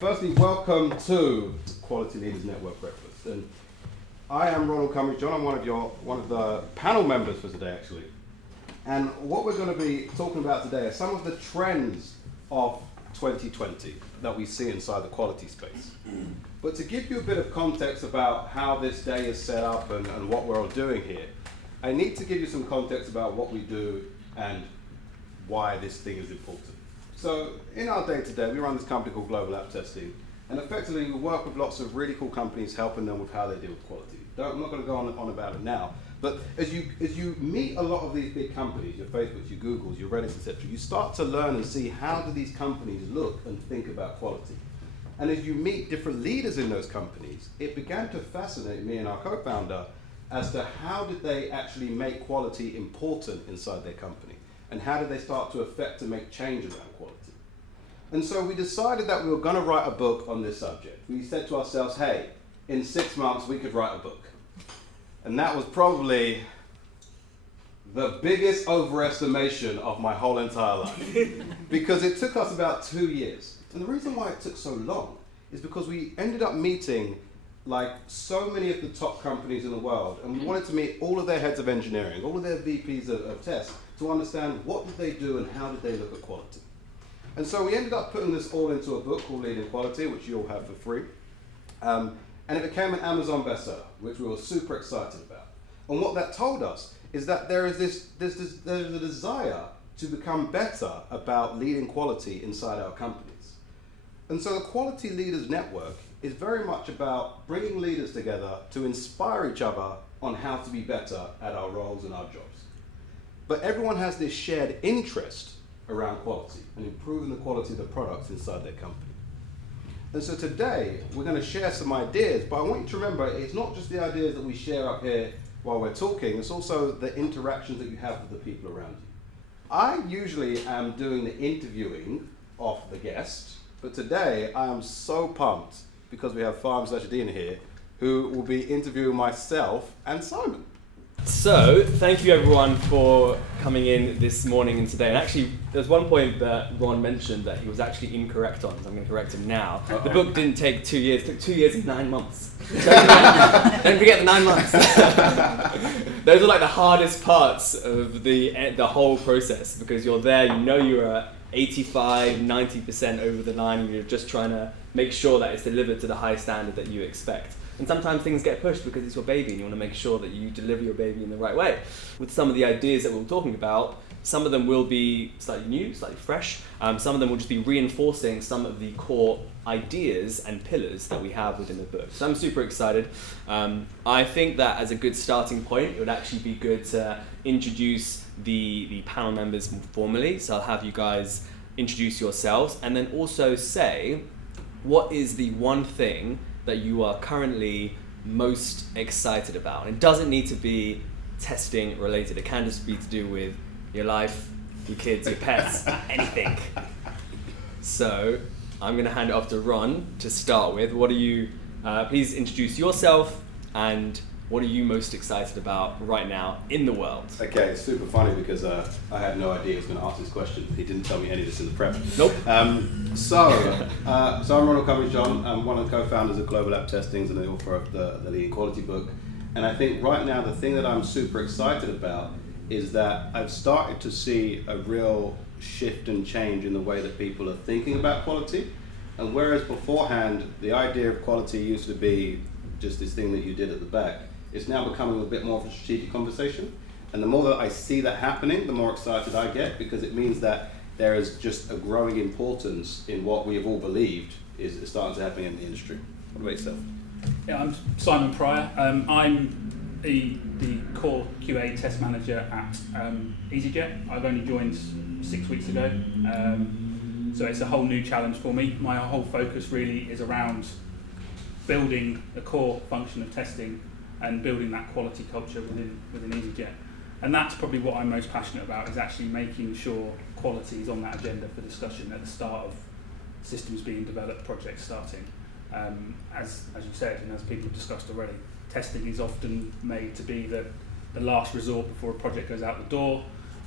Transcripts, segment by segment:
Firstly, welcome to Quality Leaders Network Breakfast. And I am Ronald Cummings-John. I'm one of the panel members for today, actually. And what we're going to be talking about today are some of the trends of 2020 that we see inside the quality space. But to give you a bit of context about how this day is set up and what we're all doing here, I need to give you some context about what we do and why this thing is important. So in our day-to-day, we run this company called Global App Testing, and effectively we work with lots of really cool companies helping them with how they deal with quality. I'm not going to go on about it now, but as you meet a lot of these big companies, your Facebooks, your Googles, your Reddits, etc., you start to learn and see how do these companies look and think about quality. And as you meet different leaders in those companies, it began to fascinate me and our co-founder as to how did they actually make quality important inside their company. And how did they start to affect and make change around quality? And so we decided that we were going to write a book on this subject. We said to ourselves, hey, in 6 months we could write a book. And that was probably the biggest overestimation of my whole entire life. Because it took us about 2 years. And the reason why it took so long is because we ended up meeting like so many of the top companies in the world, and we wanted to meet all of their heads of engineering, all of their VPs of tests, to understand what did they do and how did they look at quality. And so we ended up putting this all into a book called Leading Quality, which you all have for free. And it became an Amazon bestseller, which we were super excited about. And what that told us is that there's a desire to become better about leading quality inside our companies. And so the Quality Leaders Network is very much about bringing leaders together to inspire each other on how to be better at our roles and our jobs. But everyone has this shared interest around quality and improving the quality of the products inside their company. And so today, we're going to share some ideas, but I want you to remember, it's not just the ideas that we share up here while we're talking, it's also the interactions that you have with the people around you. I usually am doing the interviewing of the guests, but today I am so pumped because we have Farm Sajidin here, who will be interviewing myself and Simon. So, thank you everyone for coming in this morning and today. And actually, there's one point that Ron mentioned that he was actually incorrect on, so I'm going to correct him now. Uh-oh. The book didn't take 2 years, it took 2 years and 9 months. Don't forget the 9 months. Those are like the hardest parts of the whole process, because you're there, you know you're at 85, 90% over the line, and you're just trying to make sure that it's delivered to the high standard that you expect. And sometimes things get pushed because it's your baby and you want to make sure that you deliver your baby in the right way. With some of the ideas that we're talking about, some of them will be slightly new, slightly fresh. Some of them will just be reinforcing some of the core ideas and pillars that we have within the book. So I'm super excited. I think that as a good starting point, it would actually be good to introduce the panel members more formally. So I'll have you guys introduce yourselves and then also say, what is the one thing that you are currently most excited about? And it doesn't need to be testing related. It can just be to do with your life, your kids, your pets, anything. So I'm going to hand it off to Ron to start with. What are you, please introduce yourself and what are you most excited about right now in the world? Okay, it's super funny because I had no idea he was going to ask this question. He didn't tell me any of this in the prep. Nope. So I'm Ronald Cummings-John. I'm one of the co-founders of Global App Testing and the author of the Leading Quality book. And I think right now the thing that I'm super excited about is that I've started to see a real shift and change in the way that people are thinking about quality. And whereas beforehand, the idea of quality used to be just this thing that you did at the back, it's now becoming a bit more of a strategic conversation. And the more that I see that happening, the more excited I get, because it means that there is just a growing importance in what we have all believed is starting to happen in the industry. What about yourself? Yeah, I'm Simon Pryor. I'm the core QA test manager at EasyJet. I've only joined 6 weeks ago, so it's a whole new challenge for me. My whole focus really is around building the core function of testing and building that quality culture within EasyJet. And that's probably what I'm most passionate about, is actually making sure quality is on that agenda for discussion at the start of systems being developed, projects starting. As you said, and as people have discussed already, testing is often made to be the last resort before a project goes out the door,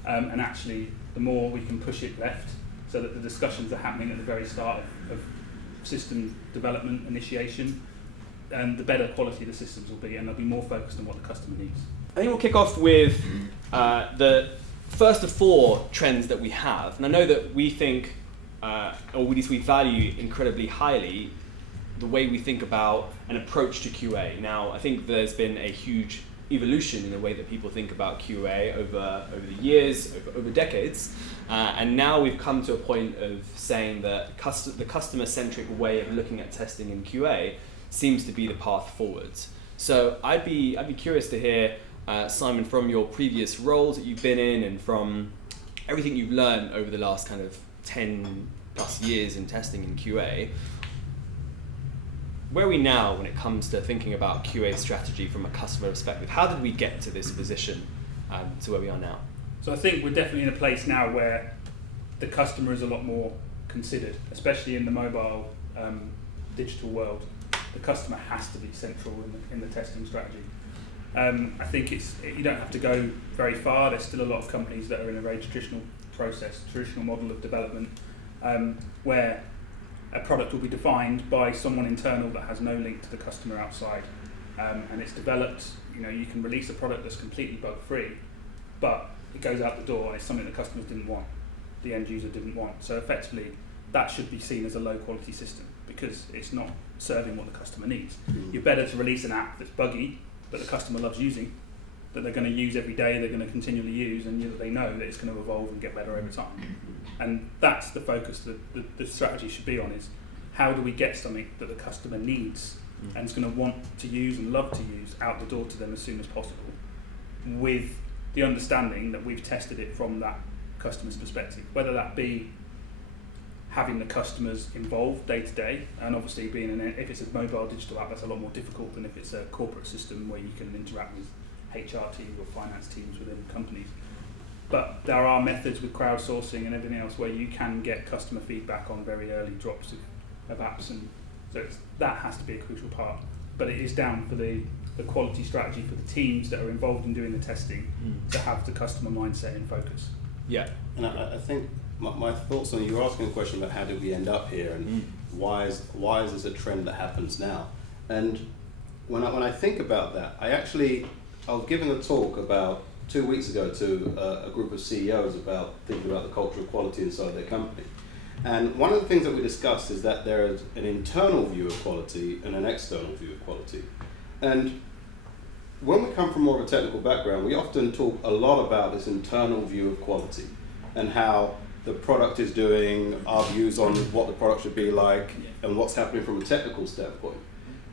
and actually the more we can push it left so that the discussions are happening at the very start of system development initiation, and the better quality the systems will be, and they'll be more focused on what the customer needs. I think we'll kick off with the first of 4 trends that we have. And I know that we think, or at least we value incredibly highly, the way we think about an approach to QA. Now, I think there's been a huge evolution in the way that people think about QA over the years, over decades. And now we've come to a point of saying that the customer-centric way of looking at testing in QA seems to be the path forwards. So I'd be curious to hear, Simon, from your previous roles that you've been in and from everything you've learned over the last kind of 10 plus years in testing in QA, where are we now when it comes to thinking about QA strategy from a customer perspective? How did we get to this position to where we are now? So I think we're definitely in a place now where the customer is a lot more considered, especially in the mobile digital world. The customer has to be central in the testing strategy. I think you don't have to go very far. There's still a lot of companies that are in a very traditional model of development, where a product will be defined by someone internal that has no link to the customer outside, and it's developed. You can release a product that's completely bug-free, but it goes out the door and it's something the customers didn't want, the end user didn't want. So effectively, that should be seen as a low-quality system because it's not serving what the customer needs. You're better to release an app that's buggy, that the customer loves using, that they're going to use every day, they're going to continually use, and they know that it's going to evolve and get better over time. And that's the focus that the strategy should be on, is how do we get something that the customer needs and is going to want to use and love to use out the door to them as soon as possible, with the understanding that we've tested it from that customer's perspective, whether that be having the customers involved day to day, and obviously if it's a mobile digital app, that's a lot more difficult than if it's a corporate system where you can interact with HR teams or finance teams within companies. But there are methods with crowdsourcing and everything else where you can get customer feedback on very early drops of apps, and so that has to be a crucial part. But it is down for the quality strategy for the teams that are involved in doing the testing to have the customer mindset in focus. Yeah. And I think my thoughts on, you were asking a question about how did we end up here, and why is this a trend that happens now? And when I think about that, I was given a talk about 2 weeks ago to a group of CEOs about thinking about the culture of quality inside their company. And one of the things that we discussed is that there is an internal view of quality and an external view of quality. And when we come from more of a technical background, we often talk a lot about this internal view of quality and how the product is doing, our views on what the product should be like, and what's happening from a technical standpoint.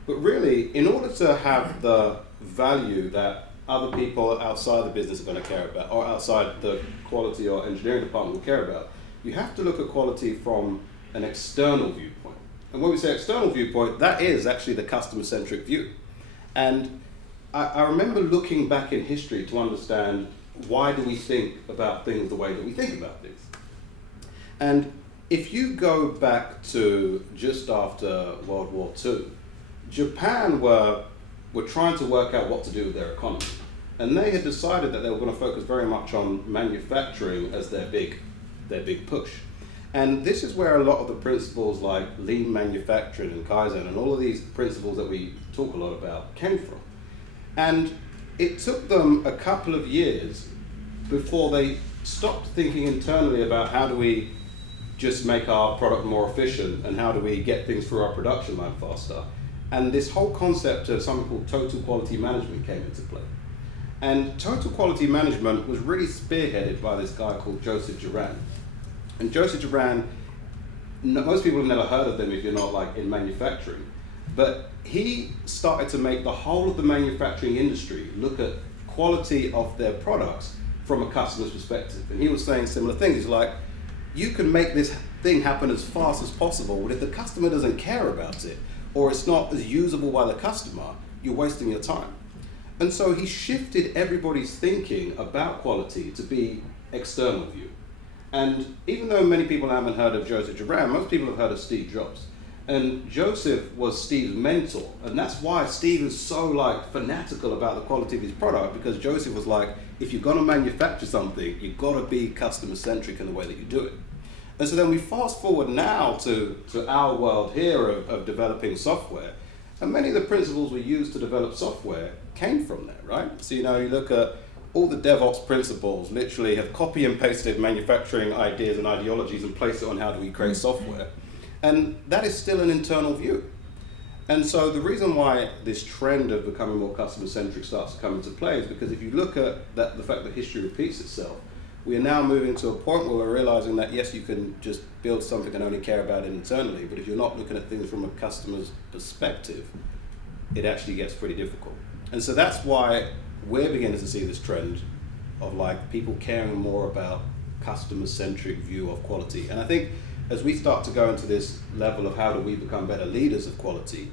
But really, in order to have the value that other people outside the business are going to care about, or outside the quality or engineering department will care about, you have to look at quality from an external viewpoint. And when we say external viewpoint, that is actually the customer-centric view. And I remember looking back in history to understand, why do we think about things the way that we think about things? And if you go back to just after World War II, Japan were trying to work out what to do with their economy. And they had decided that they were going to focus very much on manufacturing as their big push. And this is where a lot of the principles like lean manufacturing and Kaizen and all of these principles that we talk a lot about came from. And it took them a couple of years before they stopped thinking internally about how do we just make our product more efficient and how do we get things through our production line faster. And this whole concept of something called total quality management came into play. And total quality management was really spearheaded by this guy called Joseph Juran. And Joseph Juran, most people have never heard of them if you're not like in manufacturing, but he started to make the whole of the manufacturing industry look at quality of their products from a customer's perspective. And he was saying similar things. He's like, you can make this thing happen as fast as possible, but if the customer doesn't care about it, or it's not as usable by the customer, you're wasting your time. And so he shifted everybody's thinking about quality to be external view. And even though many people haven't heard of Joseph Juran, most people have heard of Steve Jobs. And Joseph was Steve's mentor, and that's why Steve is so fanatical about the quality of his product, because Joseph was like, if you're gonna manufacture something, you've gotta be customer-centric in the way that you do it. And so then we fast forward now to our world here of developing software. And many of the principles we use to develop software came from there, right? So, you look at all the DevOps principles, literally have copy and pasted manufacturing ideas and ideologies and placed it on how do we create software. And that is still an internal view. And so the reason why this trend of becoming more customer-centric starts to come into play is because if you look at the fact that history repeats itself, we are now moving to a point where we're realizing that yes, you can just build something and only care about it internally, but if you're not looking at things from a customer's perspective, it actually gets pretty difficult. And so that's why we're beginning to see this trend of like people caring more about customer-centric view of quality. And I think as we start to go into this level of how do we become better leaders of quality,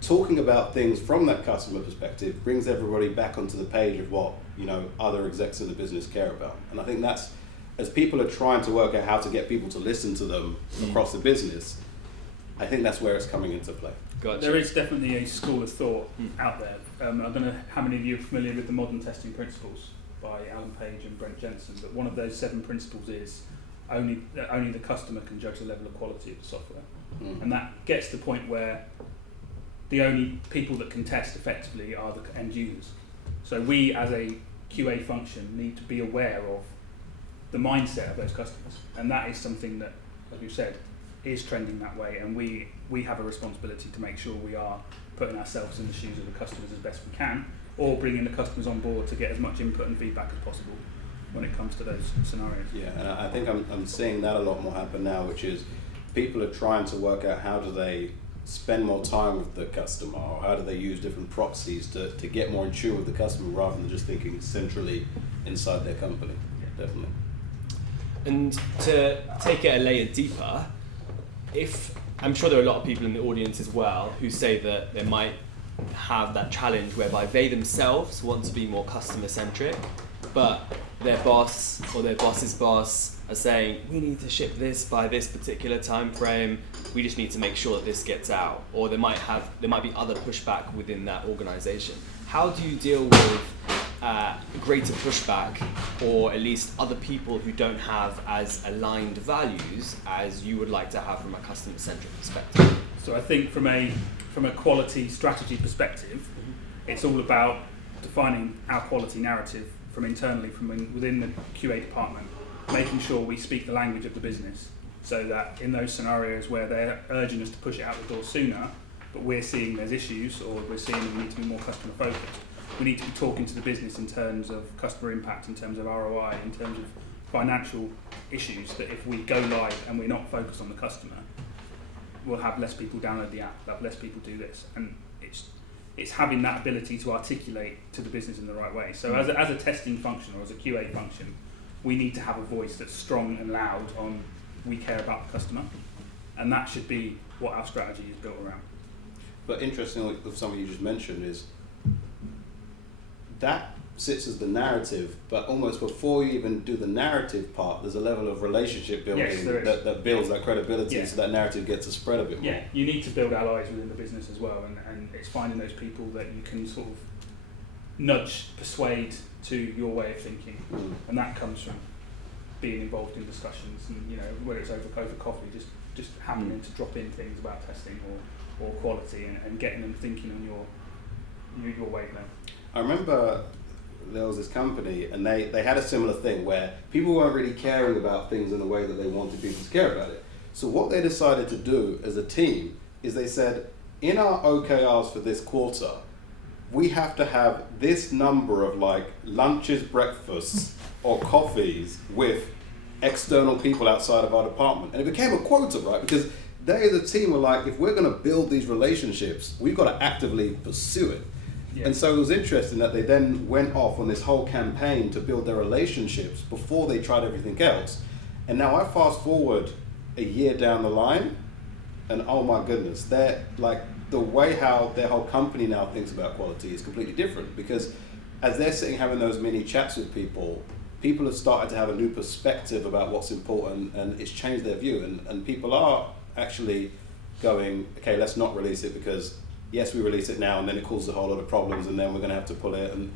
talking about things from that customer perspective brings everybody back onto the page of what other execs in the business care about. And I think that's, as people are trying to work out how to get people to listen to them across the business, I think that's where it's coming into play. Gotcha. There is definitely a school of thought out there. I don't know how many of you are familiar with the modern testing principles by Alan Page and Brent Jensen, but one of those 7 principles is only the customer can judge the level of quality of the software. And that gets to the point where the only people that can test effectively are the end users. So we as a QA function need to be aware of the mindset of those customers, and that is something that, as we've said, is trending that way, and we have a responsibility to make sure we are putting ourselves in the shoes of the customers as best we can, or bringing the customers on board to get as much input and feedback as possible when it comes to those scenarios. Yeah, and I think I'm seeing that a lot more happen now, which is people are trying to work out how do they spend more time with the customer, or how do they use different proxies to get more in tune with the customer rather than just thinking centrally inside their company. Yeah, definitely. And to take it a layer deeper, I'm sure there are a lot of people in the audience as well who say that they might have that challenge whereby they themselves want to be more customer centric, but their boss or their boss's boss are saying, we need to ship this by this particular time frame, we just need to make sure that this gets out, or there might be other pushback within that organization. How do you deal with greater pushback, or at least other people who don't have as aligned values as you would like to have from a customer-centric perspective? So I think from a quality strategy perspective, it's all about defining our quality narrative from internally, from within the QA department, making sure we speak the language of the business, so that in those scenarios where they're urging us to push it out the door sooner, but we're seeing there's issues, or we're seeing we need to be more customer focused, we need to be talking to the business in terms of customer impact, in terms of ROI, in terms of financial issues, that if we go live and we're not focused on the customer, we'll have less people download the app, we'll have less people do this, and it's having that ability to articulate to the business in the right way. So as a testing function, or as a QA function, we need to have a voice that's strong and loud on we care about the customer, and that should be what our strategy is built around. But interestingly, with something you just mentioned, is that sits as the narrative, but almost before you even do the narrative part, there's a level of relationship building that builds that credibility, so that narrative gets to spread a bit more. Yeah, you need to build allies within the business as well, and it's finding those people that you can sort of nudge, persuade to your way of thinking, and that comes from being involved in discussions, and whether it's over coffee, just happening to drop in things about testing or quality, and getting them thinking on your wavelength. I remember there was this company, and they had a similar thing where people weren't really caring about things in the way that they wanted people to care about it. So what they decided to do as a team is they said, in our OKRs for this quarter, we have to have this number of lunches, breakfasts, or coffees with external people outside of our department. And it became a quota, right? Because they as a team were like, if we're going to build these relationships, we've got to actively pursue it. Yeah. And so it was interesting that they then went off on this whole campaign to build their relationships before they tried everything else. And now I fast forward a year down the line, and oh my goodness, they're the way how their whole company now thinks about quality is completely different, because as they're sitting having those mini chats with people have started to have a new perspective about what's important, and it's changed their view, and people are actually going, okay, let's not release it because yes, we release it now and then it causes a whole lot of problems and then we're going to have to pull it, and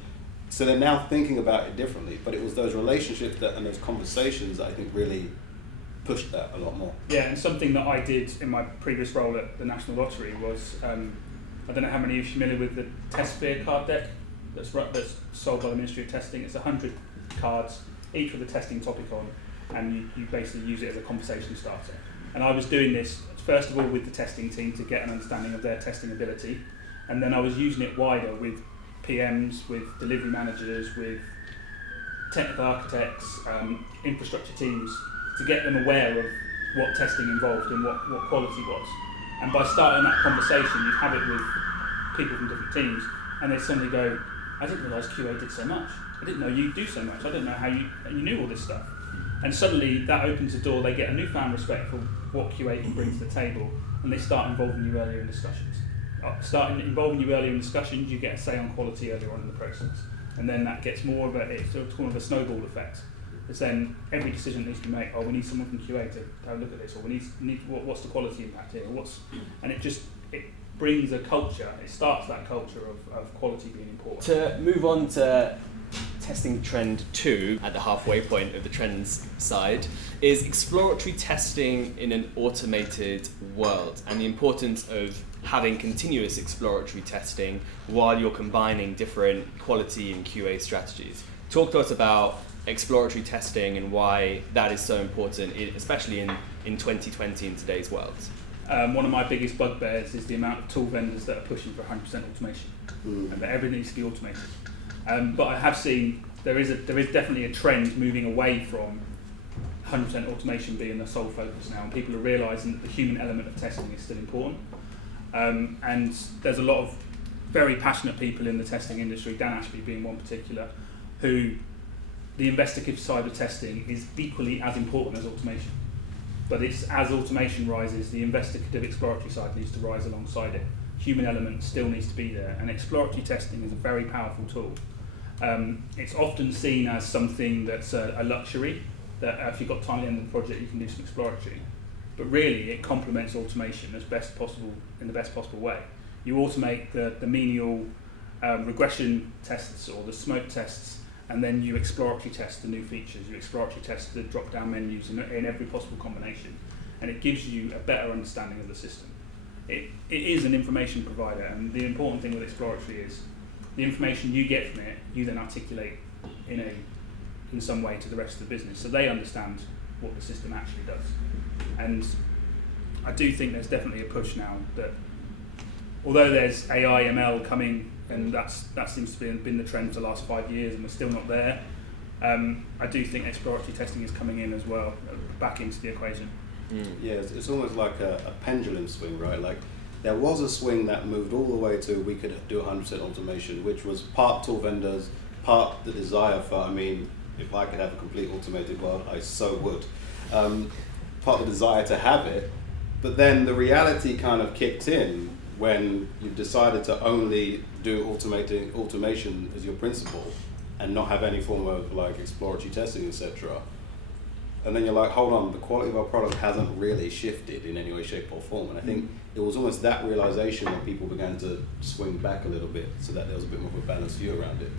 so they're now thinking about it differently. But it was those relationships and those conversations that I think really pushed that a lot more. Yeah, and something that I did in my previous role at the National Lottery was, I don't know how many of you are familiar with the TestSphere card deck that's sold by the Ministry of Testing. It's 100 cards, each with a testing topic on, and you basically use it as a conversation starter. And I was doing this, first of all, with the testing team to get an understanding of their testing ability, and then I was using it wider with PMs, with delivery managers, with technical architects, infrastructure teams, to get them aware of what testing involved and what quality was. And by starting that conversation, you'd have it with people from different teams, and they'd suddenly go, I didn't realise QA did so much. I didn't know you do so much. I didn't know how you knew all this stuff. And suddenly that opens the door, they get a newfound respect for what QA can bring to the table, and they start involving you earlier in discussions. Starting involving you earlier in discussions, you get a say on quality earlier on in the process. And then that gets more of it's kind of a snowball effect. Because then every decision needs to be made, oh, we need someone from QA to have a look at this, or we need what's the quality impact here, and it brings a culture, it starts that culture of quality being important. To move on to testing trend 2 at the halfway point of the trends side is exploratory testing in an automated world, and the importance of having continuous exploratory testing while you're combining different quality and QA strategies. Talk to us about exploratory testing and why that is so important, especially in 2020 in today's world. One of my biggest bugbears is the amount of tool vendors that are pushing for 100% automation, and that everything needs to be automated. But I have seen there is definitely a trend moving away from 100% automation being the sole focus now, and people are realising that the human element of testing is still important. And there's a lot of very passionate people in the testing industry, Dan Ashby being one particular, who the investigative side of testing is equally as important as automation. But it's as automation rises, the investigative exploratory side needs to rise alongside it. Human element still needs to be there, and exploratory testing is a very powerful tool. It's often seen as something that's a luxury, that if you've got time at the end of the project you can do some exploratory. But really it complements automation as best possible, in the best possible way. You automate the menial regression tests or the smoke tests, and then you exploratory test the new features, you exploratory test the drop-down menus in every possible combination, and it gives you a better understanding of the system. It is an information provider, and the important thing with exploratory is the information you get from it, you then articulate in some way to the rest of the business, so they understand what the system actually does. And I do think there's definitely a push now that, although there's AI, ML coming, and that seems to have been the trend for the last 5 years, and we're still not there, I do think exploratory testing is coming in as well, back into the equation. Yeah, it's almost like a pendulum swing, right? Like there was a swing that moved all the way to we could do 100% automation, which was part tool vendors, part the desire for, if I could have a complete automated world, I so would. Part of the desire to have it, but then the reality kind of kicked in when you've decided to only do automation as your principle and not have any form of like exploratory testing, etc. And then you're like, hold on, the quality of our product hasn't really shifted in any way, shape or form. And I think it was almost that realization when people began to swing back a little bit so that there was a bit more of a balanced view around it.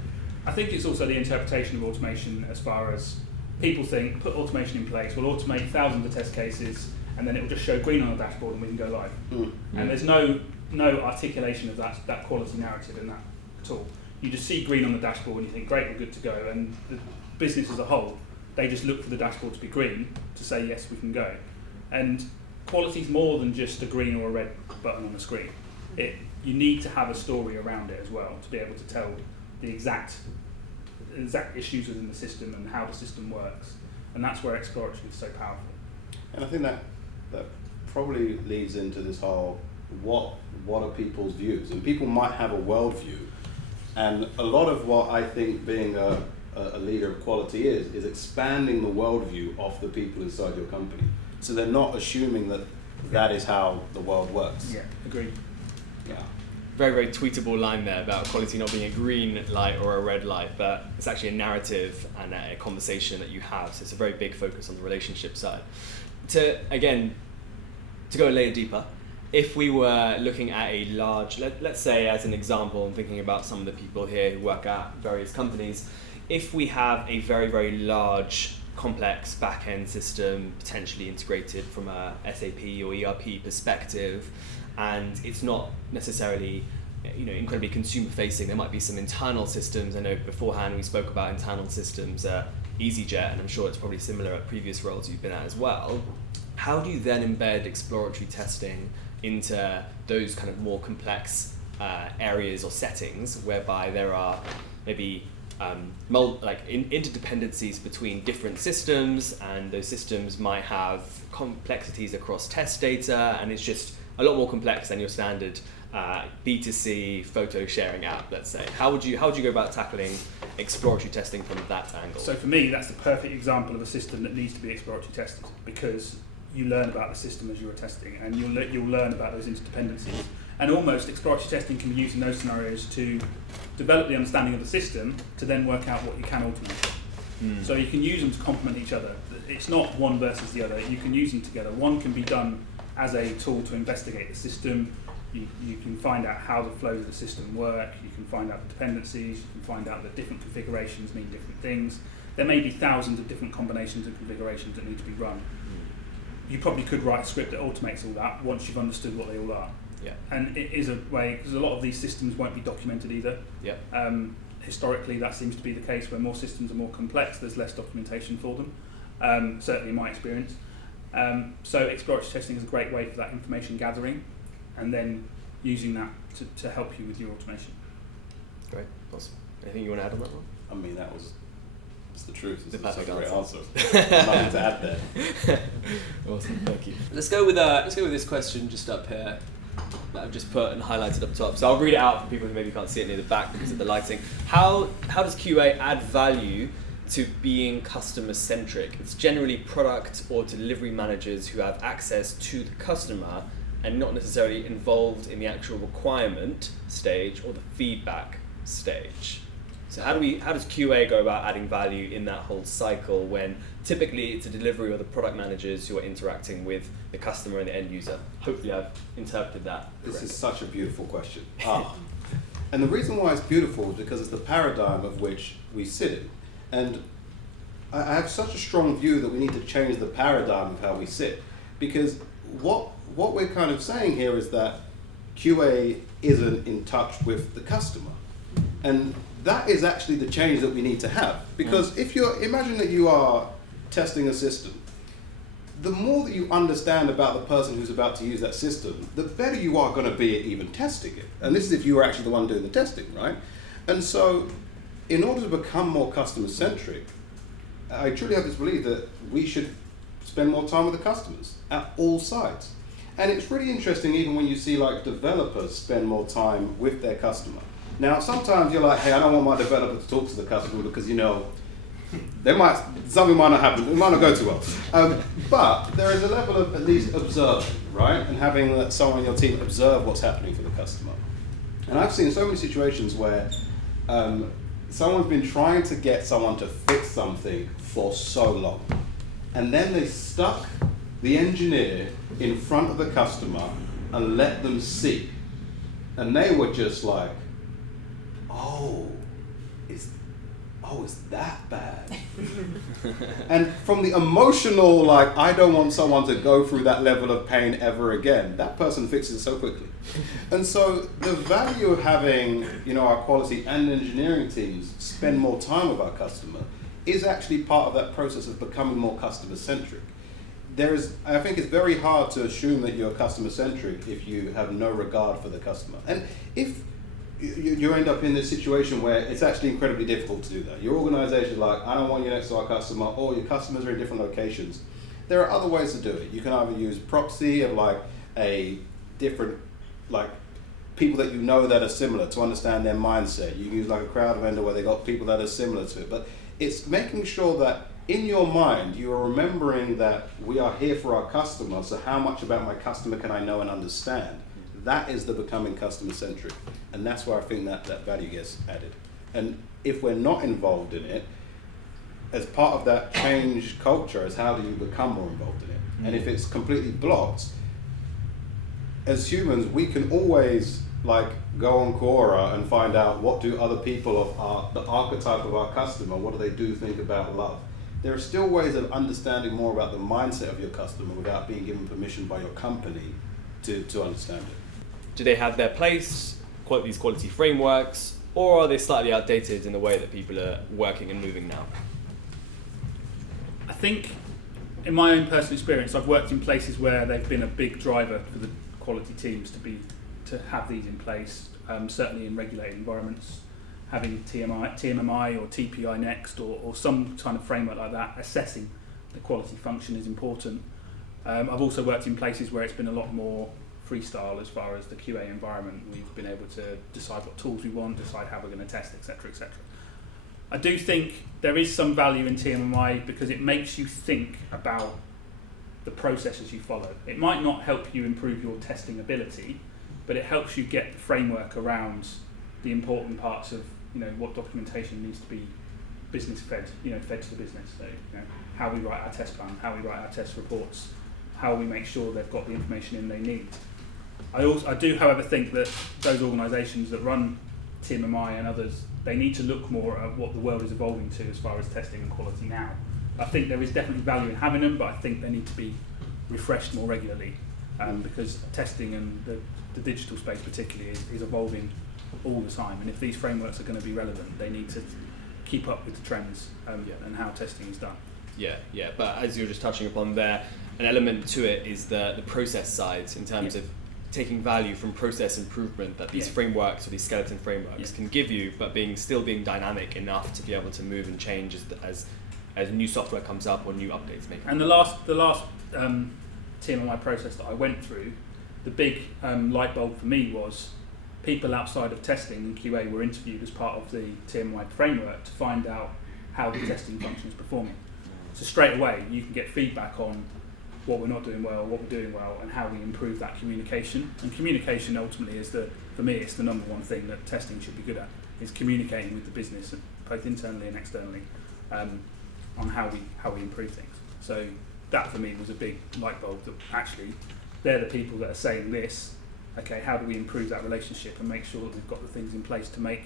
I think it's also the interpretation of automation, as far as people think, put automation in place, we'll automate thousands of test cases, and then it will just show green on the dashboard and we can go live. And there's no articulation of that quality narrative in that at all. You just see green on the dashboard and you think, great, we're good to go. And the business as a whole, they just look for the dashboard to be green to say, yes, we can go. And quality is more than just a green or a red button on the screen. You need to have a story around it as well to be able to tell the exact issues within the system and how the system works. And that's where exploratory is so powerful. And I think that probably leads into this whole, what are people's views? And people might have a worldview. And a lot of what I think being a leader of quality is expanding the worldview of the people inside your company. So they're not assuming that is how the world works. Yeah, agreed. Yeah. Very, very tweetable line there about quality not being a green light or a red light, but it's actually a narrative and a conversation that you have. So it's a very big focus on the relationship side. To go a layer deeper, if we were looking at a large, let's say as an example, I'm thinking about some of the people here who work at various companies, if we have a very, very large complex back-end system, potentially integrated from a SAP or ERP perspective, and it's not necessarily incredibly consumer facing. There might be some internal systems. I know beforehand we spoke about internal systems at EasyJet, and I'm sure it's probably similar at previous roles you've been at as well. How do you then embed exploratory testing into those kind of more complex areas or settings whereby there are maybe interdependencies between different systems, and those systems might have complexities across test data, and it's just a lot more complex than your standard B2C photo sharing app, let's say. How would you go about tackling exploratory testing from that angle? So for me, that's the perfect example of a system that needs to be exploratory tested, because you learn about the system as you're testing, and you'll learn about those interdependencies. And almost exploratory testing can be used in those scenarios to develop the understanding of the system to then work out what you can automate. So you can use them to complement each other. It's not one versus the other. You can use them together. One can be done as a tool to investigate the system. You can find out how the flows of the system work. You can find out the dependencies. You can find out that different configurations mean different things. There may be thousands of different combinations of configurations that need to be run. You probably could write a script that automates all that once you've understood what they all are. Yeah. And it is a way, because a lot of these systems won't be documented either. Yeah. Historically, that seems to be the case. Where more systems are more complex, there's less documentation for them, certainly in my experience. So exploratory testing is a great way for that information gathering, and then using that to help you with your automation. Great, awesome. Anything you want to add on that one? I mean, it's the truth. It's perfect a great answer. Nothing to add there. Awesome, thank you. Let's go with this question just up here that I've just put and highlighted up top. So I'll read it out for people who maybe can't see it near the back because of the lighting. How does QA add value to being customer-centric? It's generally product or delivery managers who have access to the customer and not necessarily involved in the actual requirement stage or the feedback stage. So how does QA go about adding value in that whole cycle when typically it's a delivery or the product managers who are interacting with the customer and the end user? Hopefully I've interpreted that correctly. This is such a beautiful question. And the reason why it's beautiful is because it's the paradigm of which we sit in. And I have such a strong view that we need to change the paradigm of how we sit. Because what we're kind of saying here is that QA isn't in touch with the customer. And that is actually the change that we need to have. Because if imagine that you are testing a system, the more that you understand about the person who's about to use that system, the better you are going to be at even testing it. And this is if you were actually the one doing the testing, right? And so in order to become more customer-centric, I truly have this belief that we should spend more time with the customers at all sides. And it's really interesting even when you see like developers spend more time with their customer. Now, sometimes you're like, hey, I don't want my developer to talk to the customer because, something might not happen, it might not go too well. But there is a level of at least observing, right? And having someone on your team observe what's happening for the customer. And I've seen so many situations where someone's been trying to get someone to fix something for so long. And then they stuck the engineer in front of the customer and let them see. And they were just like, it's that bad. And from the emotional, I don't want someone to go through that level of pain ever again, that person fixes it so quickly. And so the value of having, our quality and engineering teams spend more time with our customer is actually part of that process of becoming more customer-centric. I think it's very hard to assume that you're customer-centric if you have no regard for the customer. And if you end up in this situation where it's actually incredibly difficult to do that. Your organization is like, I don't want you next to our customer, or your customers are in different locations. There are other ways to do it. You can either use proxy of a different, people that that are similar to understand their mindset. You can use a crowd vendor where they got people that are similar to it. But it's making sure that in your mind, you are remembering that we are here for our customer, so how much about my customer can I know and understand? That is the becoming customer-centric. And that's where I think that value gets added. And if we're not involved in it, as part of that change culture is how do you become more involved in it? Mm-hmm. And if it's completely blocked, as humans, we can always go on Quora and find out what do other people of the archetype of our customer, what do they do think about love? there are still ways of understanding more about the mindset of your customer without being given permission by your company to understand it. Do they have their place, these quality frameworks, or are they slightly outdated in the way that people are working and moving now? I think, in my own personal experience, I've worked in places where they've been a big driver for the quality teams to have these in place. Certainly in regulated environments, having TMMI or TPI next, or some kind of framework like that, assessing the quality function is important. I've also worked in places where it's been a lot more freestyle as far as the QA environment. We've been able to decide what tools we want, decide how we're going to test, etc., etc. I do think there is some value in TMMI because it makes you think about the processes you follow. It might not help you improve your testing ability, but it helps you get the framework around the important parts of, what documentation needs to be business fed, fed to the business. So, how we write our test plan, how we write our test reports, how we make sure they've got the information in they need. I do, however, think that those organisations that run TMMI and others, they need to look more at what the world is evolving to as far as testing and quality now. I think there is definitely value in having them, but I think they need to be refreshed more regularly because testing and the digital space particularly is evolving all the time. And if these frameworks are going to be relevant, they need to keep up with the trends and how testing is done. Yeah. But as you're just touching upon there, an element to it is the process side in terms of taking value from process improvement that these frameworks or these skeleton frameworks can give you, but still being dynamic enough to be able to move and change as new software comes up or new updates make. And the last TMMI process that I went through, the big light bulb for me was people outside of testing and QA were interviewed as part of the TMMI framework to find out how the testing function is performing. So straight away you can get feedback on what we're not doing well, what we're doing well, and how we improve that communication. And communication ultimately is for me, it's the number one thing that testing should be good at, is communicating with the business, both internally and externally, on how we improve things. So that for me was a big light bulb that actually they're the people that are saying this. Okay, how do we improve that relationship and make sure that we've got the things in place to make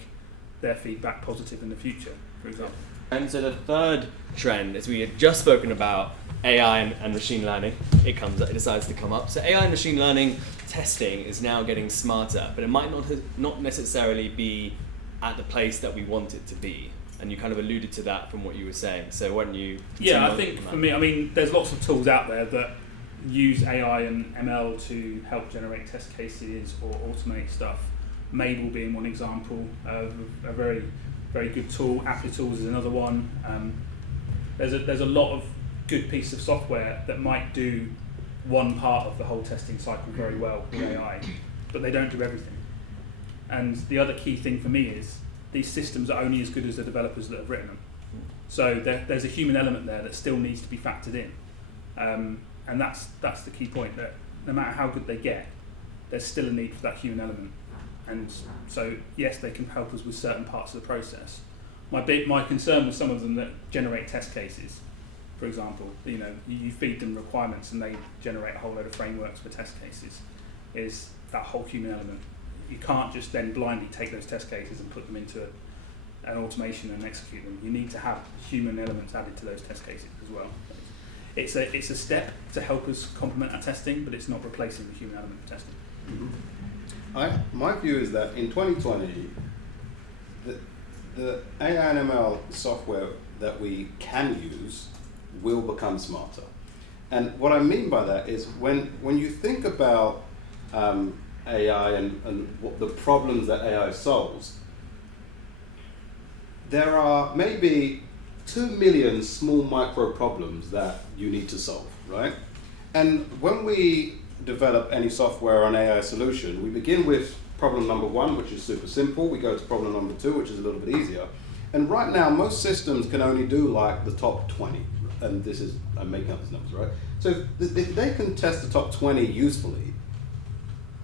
their feedback positive in the future, for example. And so the third trend, as we had just spoken about, AI and machine learning, it decides to come up. So AI and machine learning testing is now getting smarter, but it might not necessarily be at the place that we want it to be. And you kind of alluded to that from what you were saying. So why don't you... Yeah, I think for me, there's lots of tools out there that use AI and ML to help generate test cases or automate stuff. Mabel being one example of a very, very good tool. Applitools is another one. There's a lot of good piece of software that might do one part of the whole testing cycle very well with AI, but they don't do everything. And the other key thing for me is these systems are only as good as the developers that have written them. So there's a human element there that still needs to be factored in. And that's the key point, that no matter how good they get, there's still a need for that human element. And so, yes, they can help us with certain parts of the process. My concern with some of them that generate test cases, for example, you feed them requirements and they generate a whole load of frameworks for test cases, is that whole human element. You can't just then blindly take those test cases and put them into an automation and execute them. You need to have human elements added to those test cases as well. It's a step to help us complement our testing, but it's not replacing the human element of testing. Mm-hmm. My view is that in 2020, the AI and ML software that we can use will become smarter. And what I mean by that is when you think about AI and what the problems that AI solves, there are maybe 2 million small micro problems that you need to solve, right? And when we develop any software or an AI solution, we begin with problem number 1, which is super simple. We go to problem number 2, which is a little bit easier. And right now, most systems can only do like the top 20. And I'm making up these numbers, right? So if they can test the top 20 usefully,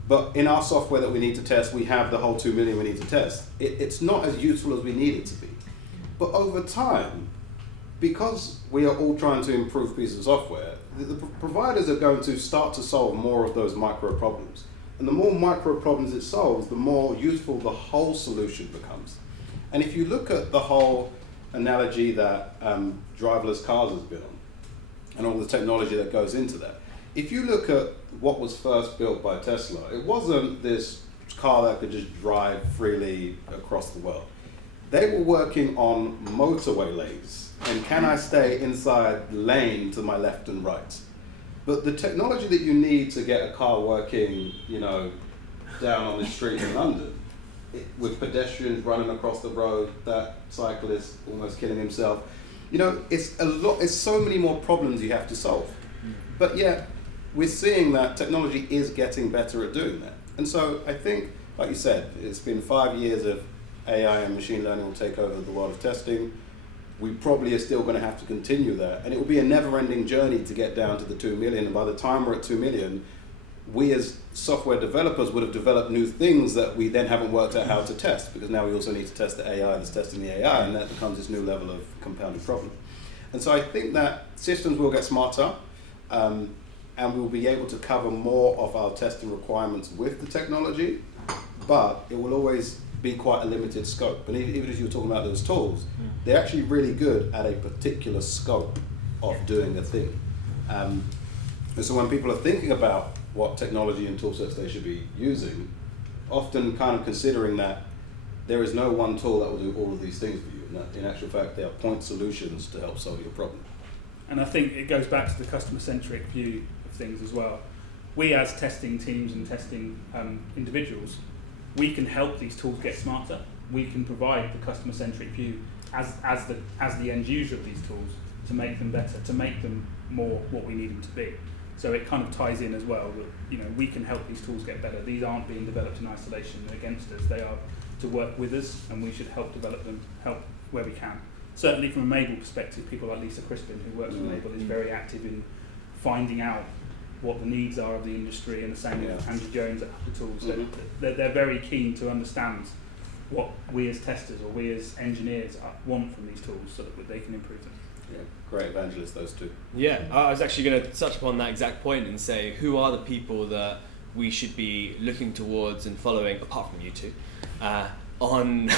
but in our software that we need to test, we have the whole 2 million we need to test, it's not as useful as we need it to be. But over time, because we are all trying to improve pieces of software, the providers are going to start to solve more of those micro problems. And the more micro problems it solves, the more useful the whole solution becomes. And if you look at the whole analogy that driverless cars has been on, and all the technology that goes into that. If you look at what was first built by Tesla, it wasn't this car that could just drive freely across the world. They were working on motorway lanes, and can I stay inside the lane to my left and right? But the technology that you need to get a car working, down on the street in London, with pedestrians running across the road, that cyclist almost killing himself, it's so many more problems you have to solve. But yet, we're seeing that technology is getting better at doing that. And so I think, like you said, it's been 5 years of AI and machine learning will take over the world of testing. We probably are still going to have to continue that. And it will be a never-ending journey to get down to the 2 million. And by the time we're at 2 million, we as software developers would have developed new things that we then haven't worked out how to test, because now we also need to test the AI that's testing the AI, and that becomes this new level of compounded problem. And so I think that systems will get smarter, and we'll be able to cover more of our testing requirements with the technology, but it will always be quite a limited scope. And even as you were talking about those tools, they're actually really good at a particular scope of doing a thing. And so when people are thinking about what technology and tool sets they should be using, often kind of considering that there is no one tool that will do all of these things for you. And that, in actual fact, they are point solutions to help solve your problem. And I think it goes back to the customer-centric view of things as well. We as testing teams and testing individuals, we can help these tools get smarter. We can provide the customer-centric view as the end user of these tools to make them better, to make them more what we need them to be. So it kind of ties in as well. We can help these tools get better. These aren't being developed in isolation against us. They are to work with us, and we should help develop them, help where we can. Certainly from a Mabel perspective, people like Lisa Crispin, who works with Mabel, is very active in finding out what the needs are of the industry, and the same with Andrew Jones at Apple Tools. They're very keen to understand what we as testers or we as engineers want from these tools so that they can improve them. Yeah, great evangelists, those two. Yeah, I was actually going to touch upon that exact point and say, who are the people that we should be looking towards and following, apart from you two, on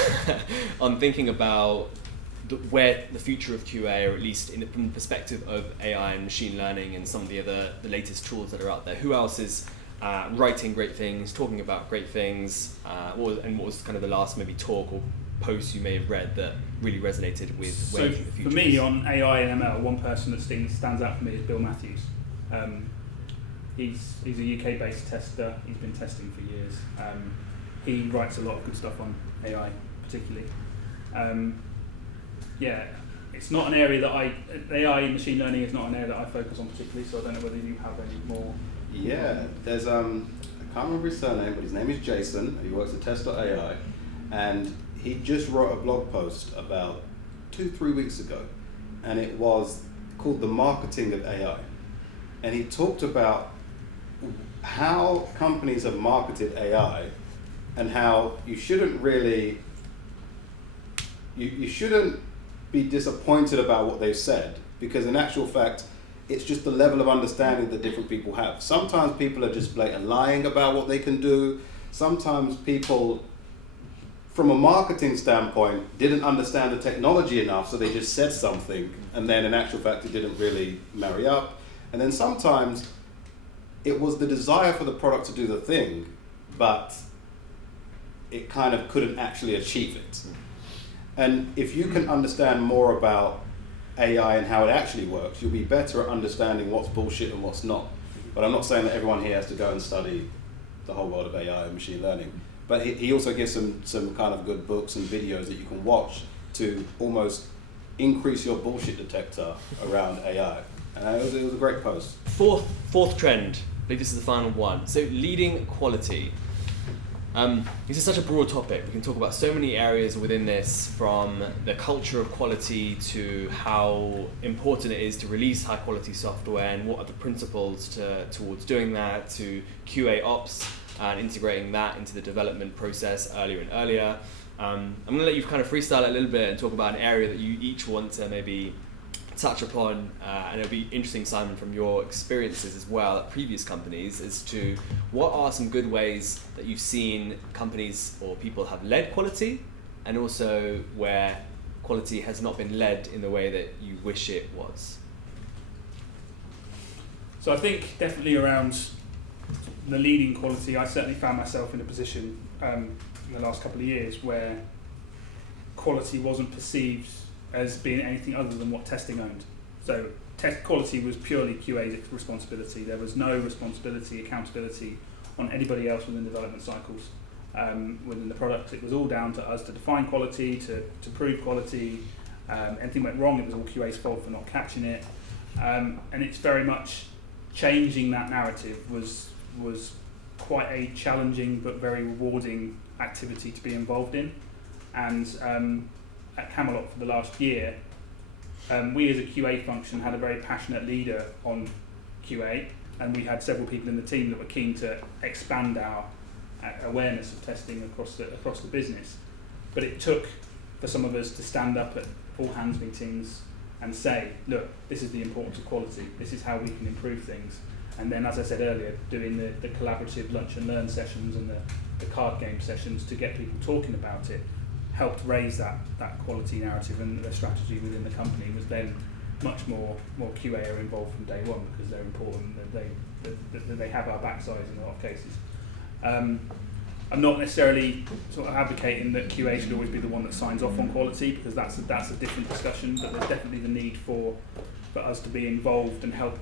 on thinking about where the future of QA, or at least from the perspective of AI and machine learning and some of the latest tools that are out there. Who else is writing great things, talking about great things, and what was kind of the last maybe talk or post you may have read that really resonated with where you think the future for me, is? on AI and ML, one person that stands out for me is Bill Matthews. He's a UK-based tester. He's been testing for years. He writes a lot of good stuff on AI, particularly. It's not an area that AI and machine learning is not an area that I focus on particularly, so I don't know whether you have any more. Yeah, there's I can't remember his surname, but his name is Jason. He works at Test.ai, and he just wrote a blog post about 2-3 weeks ago, and it was called The Marketing of AI. And he talked about how companies have marketed AI and how you shouldn't really, you shouldn't be disappointed about what they've said, because in actual fact, it's just the level of understanding that different people have. Sometimes people are just blatant lying about what they can do. Sometimes people, from a marketing standpoint, didn't understand the technology enough, so they just said something, and then in actual fact, it didn't really marry up. And then sometimes it was the desire for the product to do the thing, but it kind of couldn't actually achieve it. And if you can understand more about AI and how it actually works, you'll be better at understanding what's bullshit and what's not. But I'm not saying that everyone here has to go and study the whole world of AI and machine learning. But he also gives some kind of good books and videos that you can watch to almost increase your bullshit detector around AI. And it was a great post. Fourth trend, I believe this is the final one. So leading quality. This is such a broad topic. We can talk about so many areas within this, from the culture of quality to how important it is to release high quality software and what are the principles towards doing that, to QA ops and integrating that into the development process earlier and earlier. I'm going to let you kind of freestyle it a little bit and talk about an area that you each want to maybe touch upon, and it'll be interesting, Simon, from your experiences as well at previous companies, as to what are some good ways that you've seen companies or people have led quality, and also where quality has not been led in the way that you wish it was? So I think definitely around the leading quality, I certainly found myself in a position in the last couple of years where quality wasn't perceived as being anything other than what testing owned. So test quality was purely QA's responsibility. There was no responsibility, accountability on anybody else within the development cycles. Within the product, it was all down to us to define quality, to prove quality. Anything went wrong, it was all QA's fault for not catching it. And it's very much changing that narrative was quite a challenging but very rewarding activity to be involved in. And at Camelot for the last year, we as a QA function had a very passionate leader on QA, and we had several people in the team that were keen to expand our awareness of testing across the business. But it took for some of us to stand up at all hands meetings and say, look, this is the importance of quality, this is how we can improve things. And then, as I said earlier, doing the collaborative lunch and learn sessions and the card game sessions to get people talking about it helped raise that quality narrative, and the strategy within the company was then much more QA are involved from day one because they're important, that they have our backsides in a lot of cases. I'm not necessarily sort of advocating that QA should always be the one that signs off on quality, because that's a different discussion, but there's definitely the need for us to be involved and help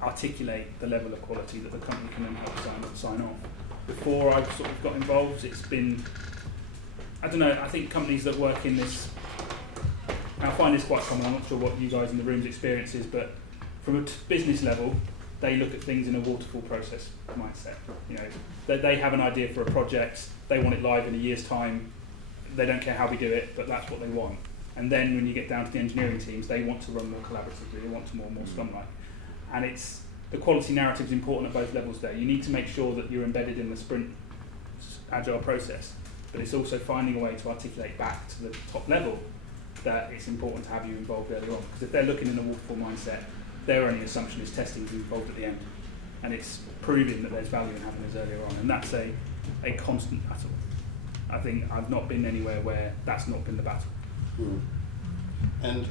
articulate the level of quality that the company can then help sign off. Before I sort of got involved, it's been, I don't know, I think companies that work in this, and I find this quite common, I'm not sure what you guys in the room's experience is, but from a business level, they look at things in a waterfall process mindset. You know, they have an idea for a project, they want it live in a year's time, they don't care how we do it, but that's what they want. And then when you get down to the engineering teams, they want to run more collaboratively, they want to more Scrum-like. And it's, the quality narrative is important at both levels there. You need to make sure that you're embedded in the sprint agile process, but it's also finding a way to articulate back to the top level that it's important to have you involved early on. Because if they're looking in a waterfall mindset, their only assumption is testing is involved at the end. And it's proving that there's value in having us earlier on. And that's a constant battle. I think I've not been anywhere where that's not been the battle. Mm. And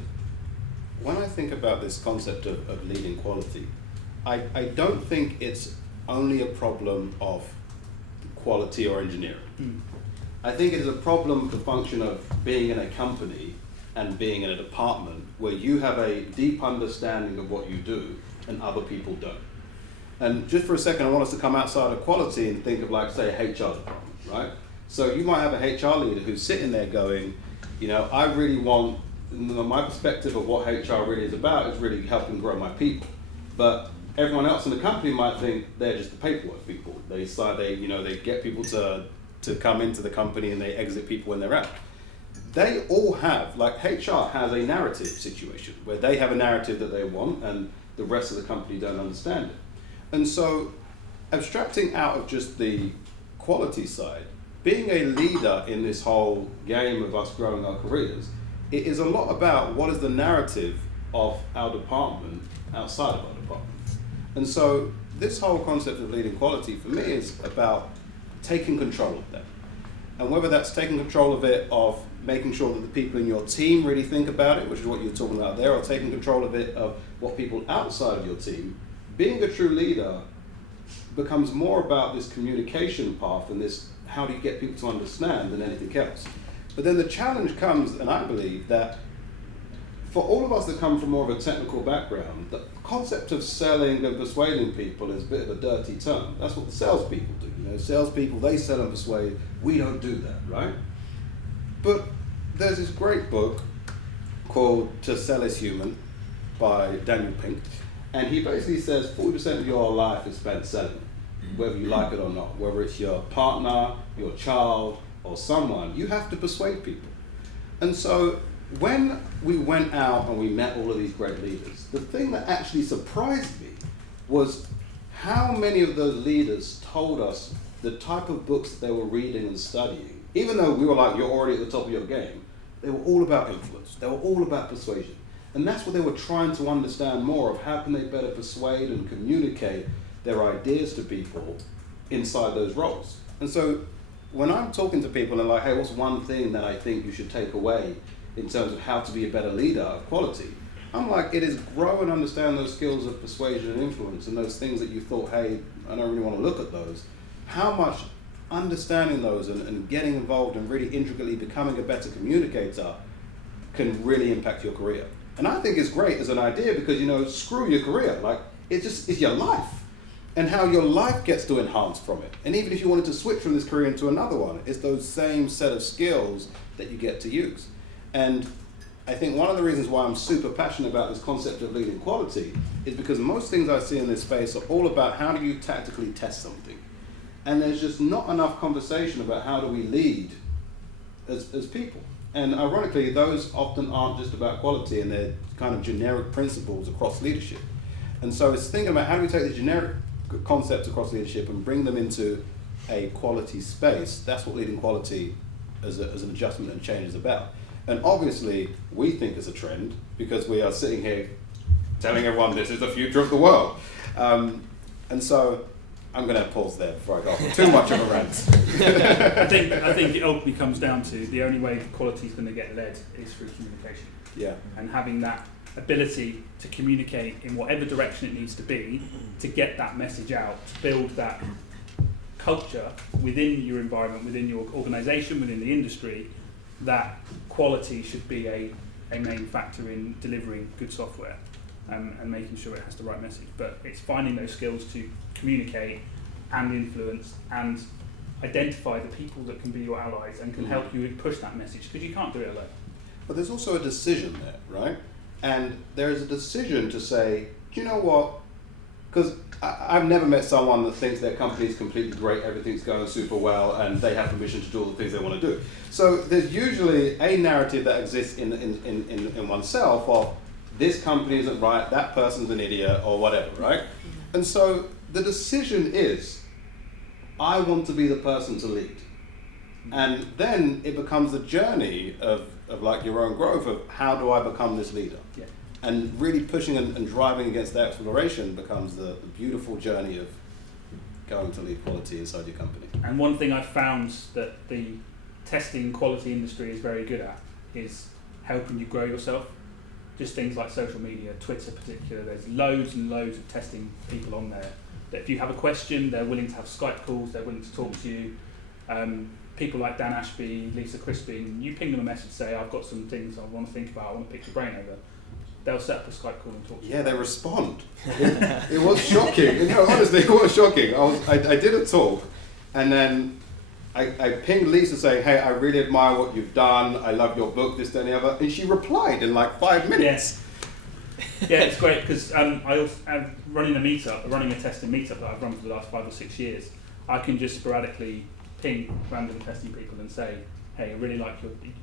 when I think about this concept of leading quality, I don't think it's only a problem of quality or engineering. Mm. I think it is a problem, the function of being in a company and being in a department where you have a deep understanding of what you do and other people don't. And just for a second, I want us to come outside of quality and think of, like, say, a HR department, right? So you might have a HR leader who's sitting there going, you know, I really want, my perspective of what HR really is about is really helping grow my people. But everyone else in the company might think they're just the paperwork people. They get people to come into the company and they exit people when they're out. They all have, like, HR has a narrative situation where they have a narrative that they want and the rest of the company don't understand it. And so, abstracting out of just the quality side, being a leader in this whole game of us growing our careers, it is a lot about what is the narrative of our department outside of our department. And so, this whole concept of leading quality for me is about taking control of that. And whether that's taking control of it, of making sure that the people in your team really think about it, which is what you're talking about there, or taking control of it, of what people outside of your team, being a true leader becomes more about this communication path and this, how do you get people to understand, than anything else. But then the challenge comes, and I believe that for all of us that come from more of a technical background, the concept of selling and persuading people is a bit of a dirty term. That's what the salespeople do. You know, salespeople, they sell and persuade. We don't do that, right? But there's this great book called To Sell is Human by Daniel Pink, and he basically says 40% of your life is spent selling, whether you like it or not. Whether it's your partner, your child, or someone, you have to persuade people. And so when we went out and we met all of these great leaders, the thing that actually surprised me was how many of those leaders told us the type of books that they were reading and studying. Even though we were like, you're already at the top of your game, they were all about influence. They were all about persuasion. And that's what they were trying to understand more of. How can they better persuade and communicate their ideas to people inside those roles? And so when I'm talking to people and like, hey, what's one thing that I think you should take away in terms of how to be a better leader of quality. I'm like, it is grow and understand those skills of persuasion and influence and those things that you thought, hey, I don't really want to look at those. How much understanding those and getting involved and really intricately becoming a better communicator can really impact your career. And I think it's great as an idea because, you know, screw your career. Like, it's your life and how your life gets to enhance from it. And even if you wanted to switch from this career into another one, it's those same set of skills that you get to use. And I think one of the reasons why I'm super passionate about this concept of leading quality is because most things I see in this space are all about how do you tactically test something. And there's just not enough conversation about how do we lead as people. And ironically, those often aren't just about quality and they're kind of generic principles across leadership. And so it's thinking about how do we take the generic concepts across leadership and bring them into a quality space. That's what leading quality as an adjustment and change is about. And obviously, we think it's a trend because we are sitting here telling everyone this is the future of the world. And so I'm going to pause there before I go off too much of a rant. I think it ultimately comes down to the only way quality is going to get led is through communication. Yeah. And having that ability to communicate in whatever direction it needs to be to get that message out, to build that culture within your environment, within your organisation, within the industry, that quality should be a main factor in delivering good software. And making sure it has the right message. But it's finding those skills to communicate and influence and identify the people that can be your allies and can help you push that message, because you can't do it alone. But there's also a decision there, right? And there's a decision to say, do you know what? Because I've never met someone that thinks their company is completely great, everything's going super well, and they have permission to do all the things they want to do. So there's usually a narrative that exists in oneself of, this company isn't right, that person's an idiot, or whatever, right? And so the decision is, I want to be the person to lead. And then it becomes the journey of like your own growth of how do I become this leader? Yeah. And really pushing and driving against that exploration becomes the beautiful journey of going to lead quality inside your company. And one thing I've found that the testing quality industry is very good at is helping you grow yourself. Just things like social media, Twitter in particular, there's loads and loads of testing people on there that if you have a question, they're willing to have Skype calls, they're willing to talk to you. People like Dan Ashby, Lisa Crispin, you ping them a message, say, I've got some things I want to think about, I want to pick your brain over. They'll set up a Skype call and talk to you. Yeah, they respond. It was shocking. You know, honestly, it was shocking. I did a talk, and then I pinged Lisa saying, hey, I really admire what you've done. I love your book, this, that, and the other. And she replied in like 5 minutes. Yes. Yeah, it's great because I'm running a testing meetup that I've run for the last 5 or 6 years. I can just sporadically ping random testing people and say, hey, I really like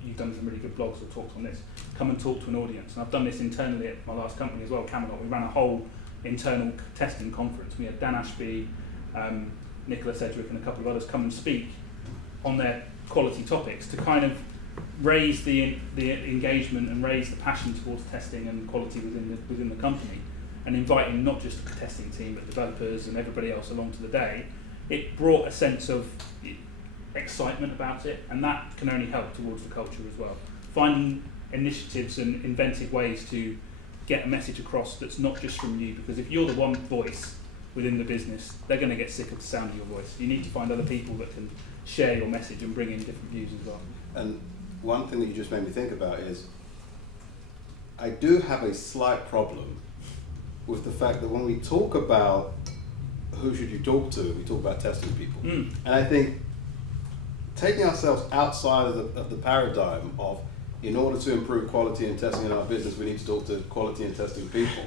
you've done some really good blogs or talks on this. Come and talk to an audience. And I've done this internally at my last company as well, Camelot. We ran a whole internal testing conference. We had Dan Ashby, Nicola Sedgwick and a couple of others come and speak on their quality topics to kind of raise the engagement and raise the passion towards testing and quality within the company, and inviting not just the testing team but developers and everybody else along to the day. It brought a sense of excitement about it, and that can only help towards the culture as well. Finding initiatives and inventive ways to get a message across that's not just from you, because if you're the one voice within the business, they're going to get sick of the sound of your voice. You need to find other people that can share your message and bring in different views as well. And one thing that you just made me think about is I do have a slight problem with the fact that when we talk about who should you talk to, we talk about testing people. And I think taking ourselves outside of the paradigm of, in order to improve quality and testing in our business, we need to talk to quality and testing people.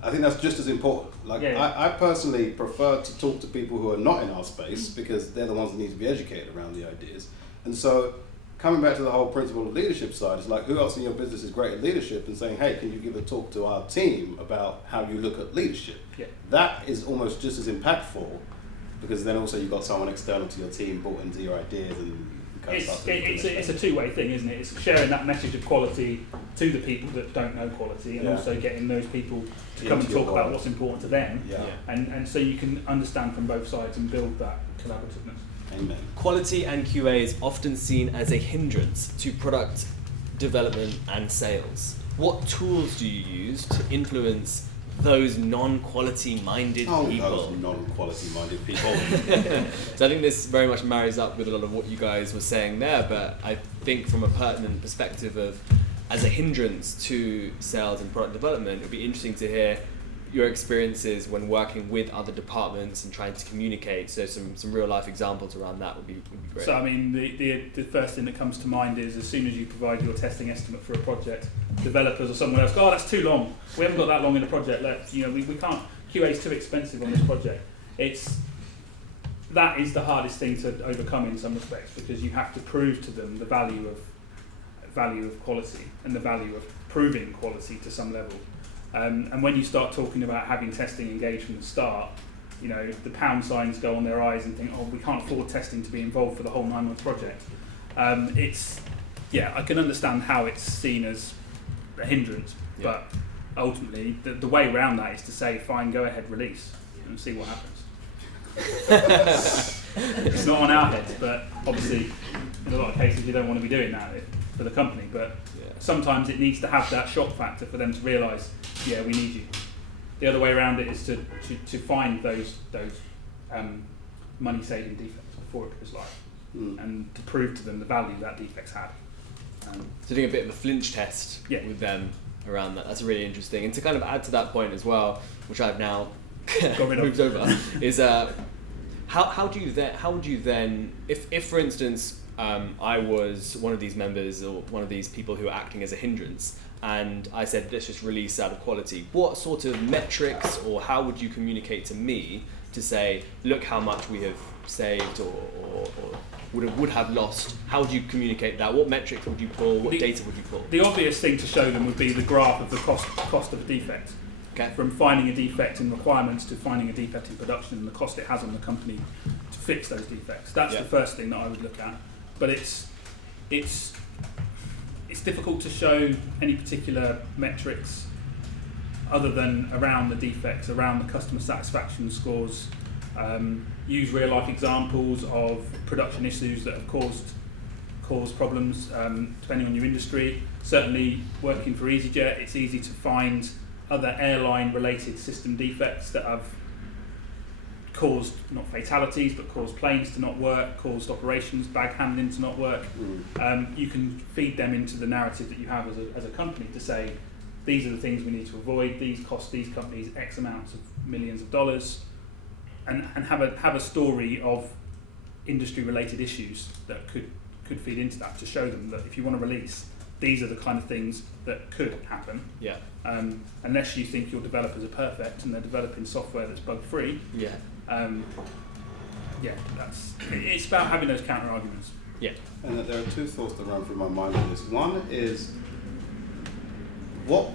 I think that's just as important. Like, yeah. I personally prefer to talk to people who are not in our space because they're the ones that need to be educated around the ideas. And so coming back to the whole principle of leadership side, it's like, who else in your business is great at leadership, and saying, hey, can you give a talk to our team about how you look at leadership? Yeah. That is almost just as impactful, because then also you've got someone external to your team bought into your ideas, and it's a two-way thing, isn't it? It's sharing that message of quality to the people that don't know quality, and also getting those people to come and talk about what's important to them. Yeah. And so you can understand from both sides and build that collaborativeness. Amen. Quality and QA is often seen as a hindrance to product development, and sales. What tools do you use to influence those non-quality minded people? Those non-quality minded people. So I think this very much marries up with a lot of what you guys were saying there, but I think from a pertinent perspective of as a hindrance to sales and product development, it would be interesting to hear your experiences when working with other departments and trying to communicate. So some real life examples around that would be great. So I mean, the first thing that comes to mind is as soon as you provide your testing estimate for a project, developers or someone else go, oh, that's too long. We haven't got that long in the project left. We can't. QA is too expensive on this project. That is the hardest thing to overcome in some respects, because you have to prove to them the value of quality and the value of proving quality to some level. And when you start talking about having testing engaged from the start, the pound signs go on their eyes and think, oh, we can't afford testing to be involved for the whole 9-month project. I can understand how it's seen as a hindrance, but ultimately the way around that is to say, fine, go ahead, release and see what happens. It's not on our heads, but obviously in a lot of cases you don't want to be doing that for the company, but sometimes it needs to have that shock factor for them to realise, yeah, we need you. The other way around it is to find those money-saving defects before it goes live, and to prove to them the value that defect's had. So doing a bit of a flinch test with them around that, that's really interesting. And to kind of add to that point as well, which I've now moved over, is how would you then, if for instance, I was one of these members or one of these people who are acting as a hindrance, and I said, let's just release out of quality, what sort of metrics or how would you communicate to me to say, look how much we have saved or would have lost? How would you communicate that? What metrics would you pull? What data would you pull? The obvious thing to show them would be the graph of the cost of a defect. Okay. From finding a defect in requirements to finding a defect in production and the cost it has on the company to fix those defects. That's the first thing that I would look at. But it's difficult to show any particular metrics other than around the defects, around the customer satisfaction scores. Use real life examples of production issues that have caused problems, depending on your industry. Certainly working for EasyJet, it's easy to find other airline related system defects that have caused not fatalities but caused planes to not work, caused operations, bag handling to not work. You can feed them into the narrative that you have as a company to say, these are the things we need to avoid, these cost these companies X amounts of millions of dollars, and have a story of industry related issues that could feed into that, to show them that if you want to release, these are the kind of things that could happen. Yeah. Unless you think your developers are perfect and they're developing software that's bug free. Yeah. It's about having those counter arguments. Yeah. And there are two thoughts that run through my mind on this. One is what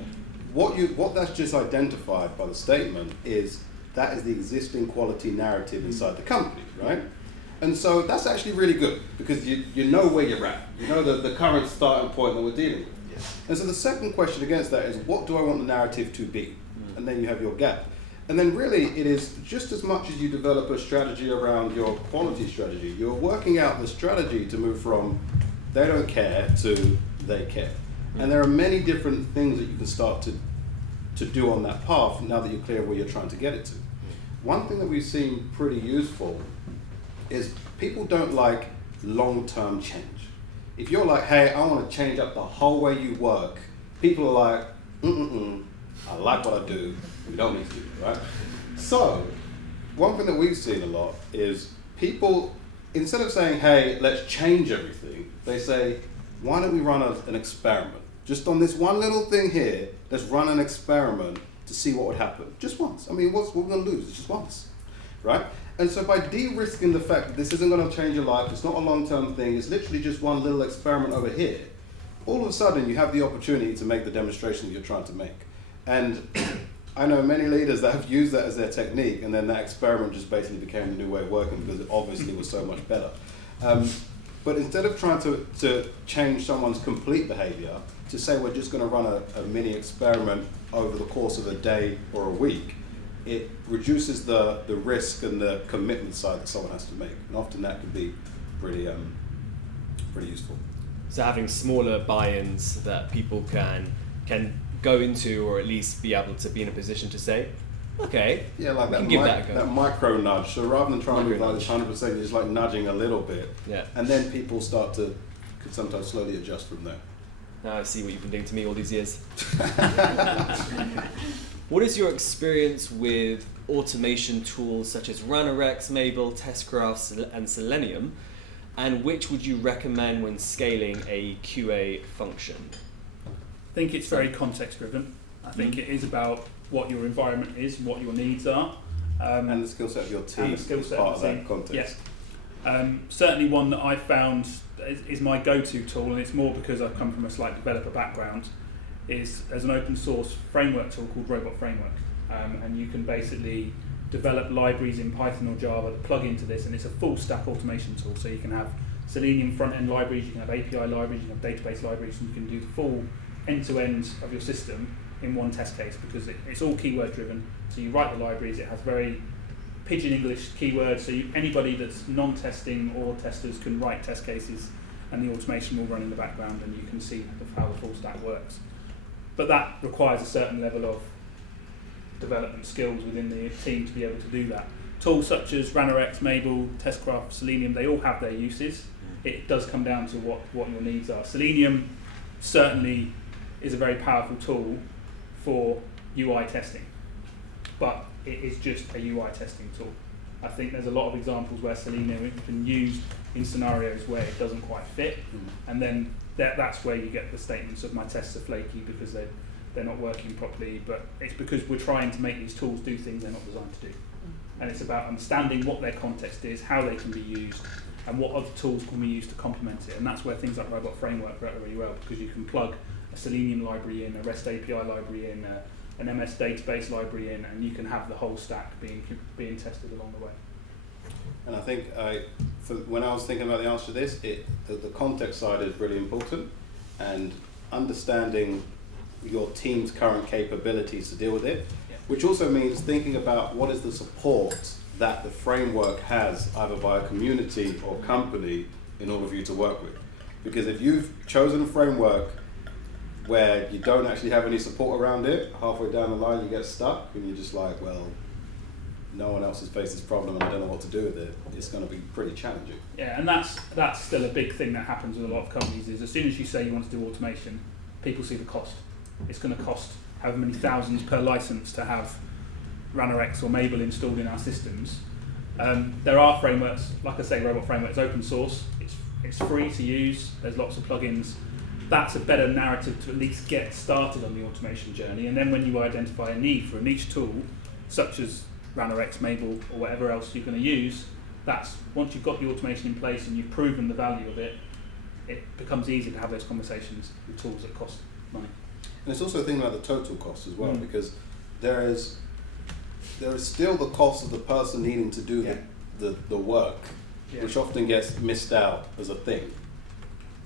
that's just identified by the statement is that is the existing quality narrative inside the company, right? And so that's actually really good because you know where you're at. You know the current starting point that we're dealing with. Yes. And so the second question against that is, what do I want the narrative to be? And then you have your gap. And then really it is just as much as you develop a strategy around your quality strategy, you're working out the strategy to move from they don't care to they care. And there are many different things that you can start to do on that path now that you're clear where you're trying to get it to. One thing that we've seen pretty useful is people don't like long-term change. If you're like, hey, I want to change up the whole way you work, people are like, I like what I do, we don't need to do it, right? So, one thing that we've seen a lot is people, instead of saying, hey, let's change everything, they say, why don't we run an experiment? Just on this one little thing here, let's run an experiment to see what would happen. Just once. I mean, what we're going to lose? It's just once, right? And so by de-risking the fact that this isn't going to change your life, it's not a long-term thing, it's literally just one little experiment over here, all of a sudden you have the opportunity to make the demonstration that you're trying to make. And I know many leaders that have used that as their technique, and then that experiment just basically became the new way of working because it obviously was so much better. But instead of trying to change someone's complete behavior, to say we're just going to run a mini experiment over the course of a day or a week, it reduces the risk and the commitment side that someone has to make. And often that can be pretty useful. So having smaller buy-ins that people can go into, or at least be able to be in a position to say, okay, Yeah, like we that, can give that a go. that micro nudge. So rather than trying to move like Micro this 100%, you're just like nudging a little bit. Yeah. And then people could sometimes slowly adjust from there. Now I see what you've been doing to me all these years. What is your experience with automation tools such as Ranorex, Mabel, Testgraphs, and Selenium? And which would you recommend when scaling a QA function? I think it's very context driven. I think it is about what your environment is, what your needs are. And the skill set of your team is part of that context. Yes. Certainly one that I found is my go-to tool, and it's more because I've come from a slight developer background, is as an open source framework tool called Robot Framework. And you can basically develop libraries in Python or Java that plug into this, and it's a full stack automation tool. So you can have Selenium front-end libraries, you can have API libraries, you can have database libraries, and you can do the full end-to-end of your system in one test case, because it's all keyword driven. So you write the libraries, it has very pidgin English keywords, so anybody that's non-testing or testers can write test cases, and the automation will run in the background, and you can see how the full stack works. But that requires a certain level of development skills within the team to be able to do that. Tools such as Ranorex, Mabel, Testgraph, Selenium, they all have their uses. It does come down to what your needs are. Selenium certainly is a very powerful tool for UI testing, but it is just a UI testing tool. I think there's a lot of examples where Selenium has been used in scenarios where it doesn't quite fit, and then that's where you get the statements of my tests are flaky because they're not working properly, but it's because we're trying to make these tools do things they're not designed to do. And it's about understanding what their context is, how they can be used, and what other tools can we use to complement it. And that's where things like Robot Framework work really well, because you can plug a Selenium library in, a REST API library in, an MS database library in, and you can have the whole stack being tested along the way. And I think when I was thinking about the answer to this, the context side is really important, and understanding your team's current capabilities to deal with it, which also means thinking about what is the support that the framework has, either by a community or company, in order for you to work with. Because if you've chosen a framework where you don't actually have any support around it, halfway down the line you get stuck and you're just like, well, no one else has faced this problem and I don't know what to do with it, it's going to be pretty challenging. Yeah, and that's still a big thing that happens with a lot of companies, is as soon as you say you want to do automation, people see the cost. It's going to cost however many thousands per license to have Ranorex or Mabel installed in our systems. There are frameworks, like I say, Robot Framework is open source, it's free to use, there's lots of plugins. That's a better narrative to at least get started on the automation journey, and then when you identify a need for a niche tool, such as Ranorex, Mabel, or whatever else you're going to use, that's once you've got the automation in place and you've proven the value of it, it becomes easy to have those conversations with tools that cost money. And it's also a thing about the total cost as well, because there is still the cost of the person needing to do the work, which often gets missed out as a thing.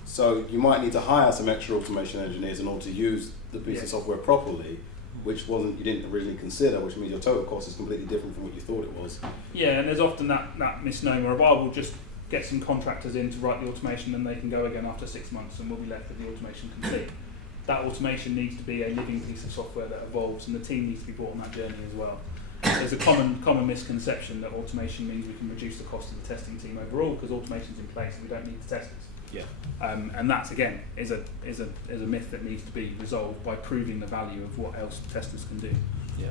So you might need to hire some extra automation engineers in order to use the piece of software properly, which you didn't originally consider, which means your total cost is completely different from what you thought it was. Yeah, and there's often that misnomer of, we'll just get some contractors in to write the automation and they can go again after 6 months and we'll be left with the automation complete. That automation needs to be a living piece of software that evolves, and the team needs to be brought on that journey as well. There's a common misconception that automation means we can reduce the cost of the testing team overall because automation's in place and we don't need the testers. Yeah. And that again is a myth that needs to be resolved by proving the value of what else testers can do. Yeah.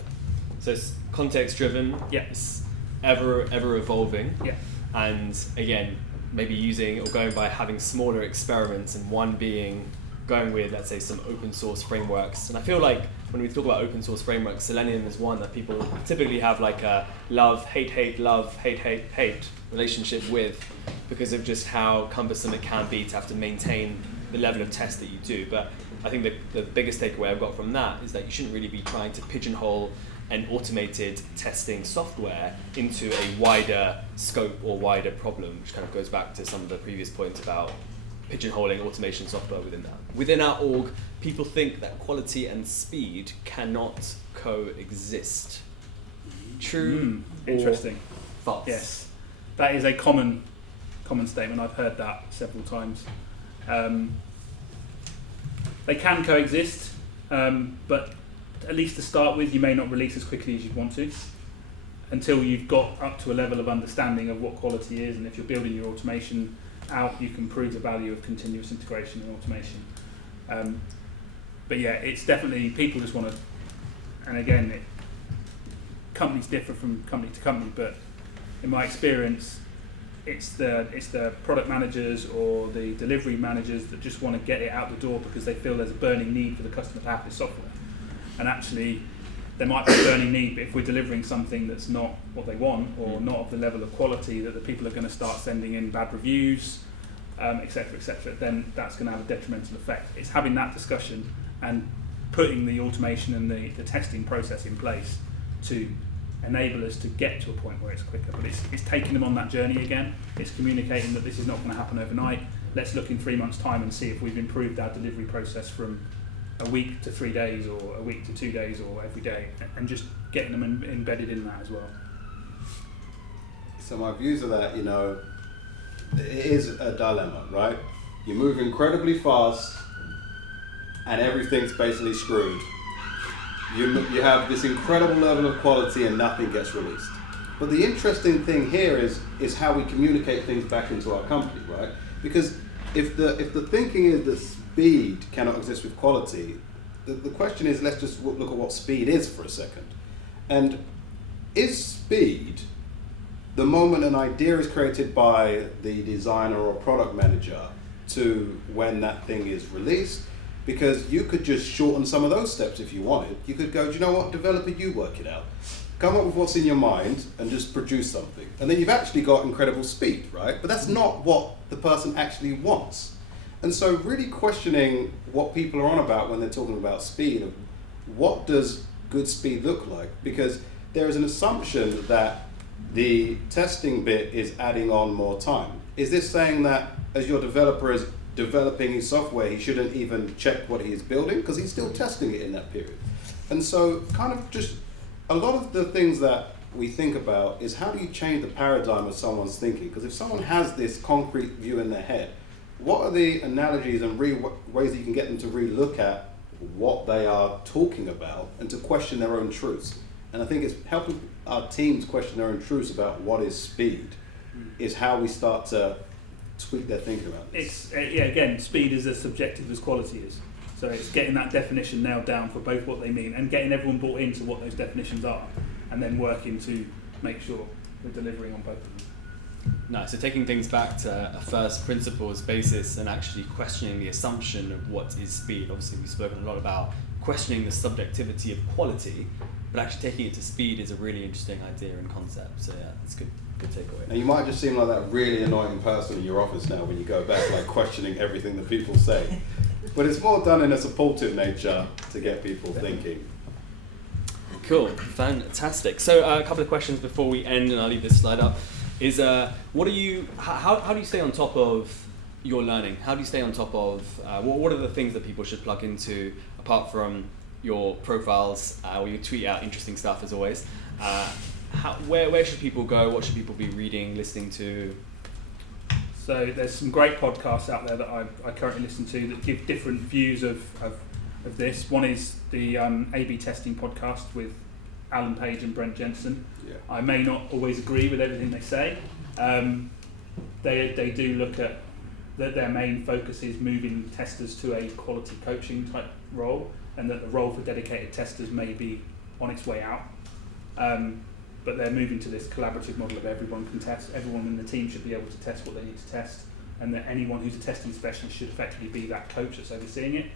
So it's context driven. Yeah. It's ever evolving. Yeah. And again, maybe using or going by having smaller experiments, and one being going with, let's say, some open source frameworks. And I feel like when we talk about open source frameworks, Selenium is one that people typically have like a love, hate relationship with, because of just how cumbersome it can be to have to maintain the level of test that you do. But I think the biggest takeaway I've got from that is that you shouldn't really be trying to pigeonhole an automated testing software into a wider scope or wider problem, which kind of goes back to some of the previous points about pigeonholing automation software within that. Within our org, people think that quality and speed cannot coexist. True or interesting. false? Yes, that is a common statement. I've heard that several times. They can coexist, but at least to start with, you may not release as quickly as you'd want to until you've got up to a level of understanding of what quality is, and if you're building your automation out, you can prove the value of continuous integration and automation. But yeah, it's definitely, people just want to, and again, companies differ from company to company, but in my experience, it's the product managers or the delivery managers that just want to get it out the door because they feel there's a burning need for the customer to have this software. And actually, there might be a burning need, but if we're delivering something that's not what they want or not of the level of quality that the people are going to start sending in bad reviews, etc., then that's going to have a detrimental effect. It's having that discussion and putting the automation and the testing process in place to enable us to get to a point where it's quicker. But it's taking them on that journey again. It's communicating that this is not going to happen overnight. Let's look in 3 months' time and see if we've improved our delivery process from a week to 3 days, or a week to 2 days, or every day, and just getting them embedded in that as well. So my views are that, it is a dilemma, right? You move incredibly fast and everything's basically screwed. You have this incredible level of quality and nothing gets released. But the interesting thing here is how we communicate things back into our company, right? Because if the thinking is that speed cannot exist with quality, the question is, let's just look at what speed is for a second. And is speed the moment an idea is created by the designer or product manager to when that thing is released? Because you could just shorten some of those steps if you wanted. You could go, do you know what, developer, you work it out. Come up with what's in your mind and just produce something. And then you've actually got incredible speed, right? But that's not what the person actually wants. And so really questioning what people are on about when they're talking about speed, of what does good speed look like? Because there is an assumption that the testing bit is adding on more time. Is this saying that as your developer is developing his software, he shouldn't even check what he is building because he's still testing it in that period? And so kind of just a lot of the things that we think about is how do you change the paradigm of someone's thinking? Because if someone has this concrete view in their head, what are the analogies and ways that you can get them to re-look at what they are talking about and to question their own truths? And I think it's helping our teams question their own truths about what is speed, is how we start to tweak their thinking about this. Again, speed is as subjective as quality is. So it's getting that definition nailed down for both what they mean and getting everyone bought into what those definitions are, and then working to make sure we're delivering on both of them. Nice. So taking things back to a first principles basis and actually questioning the assumption of what is speed. Obviously, we've spoken a lot about questioning the subjectivity of quality, but actually taking it to speed is a really interesting idea and concept. So yeah, it's good takeaway. Now you might just seem like that really annoying person in your office now when you go back, like questioning everything that people say. But it's more done in a supportive nature to get people thinking. Cool, fantastic. So a couple of questions before we end, and I'll leave this slide up. Is how do you stay on top of your learning? How do you stay on top of what are the things that people should plug into apart from your profiles where you tweet out interesting stuff as always? Where should people go? What should people be reading, listening to? So there's some great podcasts out there that I currently listen to that give different views of this. One is the A/B testing podcast with Alan Page and Brent Jensen. Yeah. I may not always agree with everything they say. They do look at that their main focus is moving testers to a quality coaching type role, and that the role for dedicated testers may be on its way out. But they're moving to this collaborative model of everyone can test, everyone in the team should be able to test what they need to test, and that anyone who's a testing specialist should effectively be that coach that's overseeing it.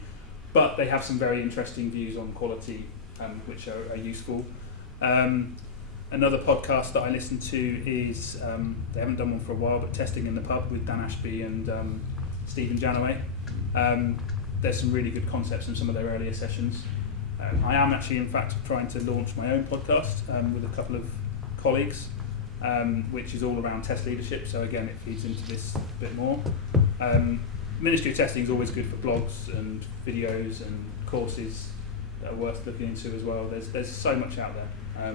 But they have some very interesting views on quality, which are useful. Another podcast that I listen to is, they haven't done one for a while, but Testing in the Pub with Dan Ashby and Stephen Janaway. There's some really good concepts in some of their earlier sessions. I am actually, in fact, trying to launch my own podcast with a couple of colleagues, which is all around test leadership. So again, it feeds into this a bit more. Ministry of Testing is always good for blogs and videos and courses that are worth looking into as well. There's so much out there.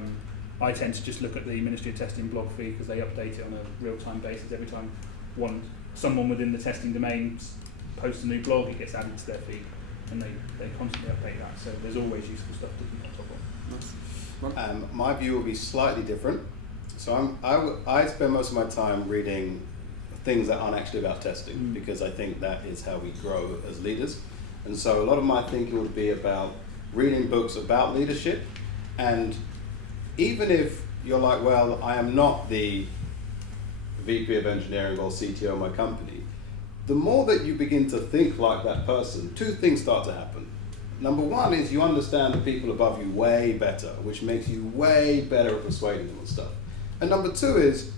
I tend to just look at the Ministry of Testing blog feed because they update it on a real-time basis every time someone within the testing domain post a new blog, it gets added to their feed, and they constantly update that. So there's always useful stuff to keep on top of. My view will be slightly different. So I spend most of my time reading things that aren't actually about testing, because I think that is how we grow as leaders. And so a lot of my thinking would be about reading books about leadership. And even if you're like, well, I am not the VP of engineering or CTO of my company, the more that you begin to think like that person, two things start to happen. Number one is you understand the people above you way better, which makes you way better at persuading them and stuff. And number two is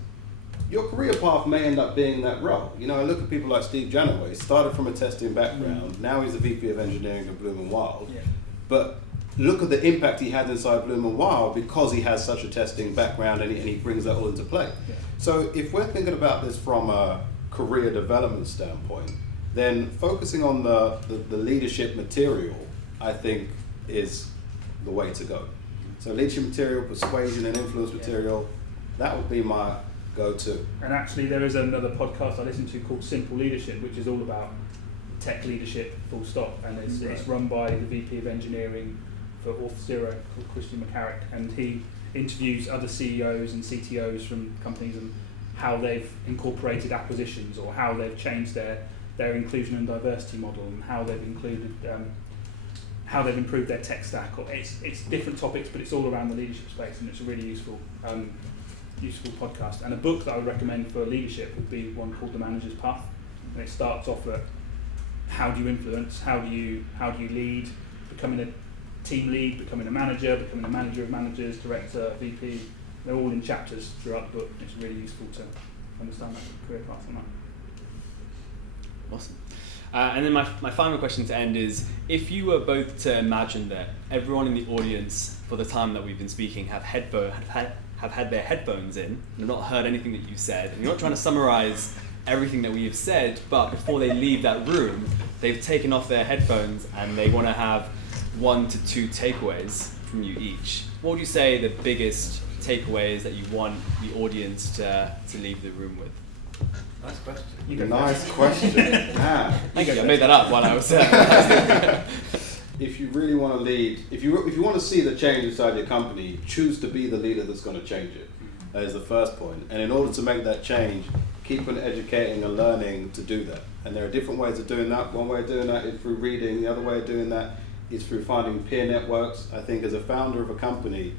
your career path may end up being that role. You know, I look at people like Steve Janaway, started from a testing background, now he's the VP of engineering at Bloom & Wild. Yeah. But look at the impact he had inside Bloom & Wild because he has such a testing background, and he brings that all into play. Yeah. So if we're thinking about this from a career development standpoint, then focusing on the leadership material, I think, is the way to go. So leadership material, persuasion and influence material, that would be my go-to. And actually there is another podcast I listen to called Simple Leadership, which is all about tech leadership, full stop, and it's run by the VP of engineering for Auth0 called Christian McCarrick, and he interviews other CEOs and CTOs from companies and how they've incorporated acquisitions, or how they've changed their inclusion and diversity model, and how they've included how they've improved their tech stack. Or it's different topics, but it's all around the leadership space, and it's a really useful podcast. And a book that I would recommend for leadership would be one called The Manager's Path, and it starts off at how do you influence, how do you lead, becoming a team lead, becoming a manager of managers, director, VP. They're all in chapters throughout the book. It's really useful to understand that career path on that. Awesome. And then my final question to end is, if you were both to imagine that everyone in the audience for the time that we've been speaking have had their headphones in and have not heard anything that you've said, and you're not trying to summarize everything that we have said, but before they leave that room, they've taken off their headphones and they want to have 1 to 2 takeaways from you each, what would you say the biggest takeaways that you want the audience to leave the room with? Nice question. Nice question. Thank you. I made that up while I was If you really want to lead, if you want to see the change inside your company, choose to be the leader that's going to change it. That is the first point. And in order to make that change, keep on educating and learning to do that. And there are different ways of doing that. One way of doing that is through reading. The other way of doing that is through finding peer networks. I think as a founder of a company,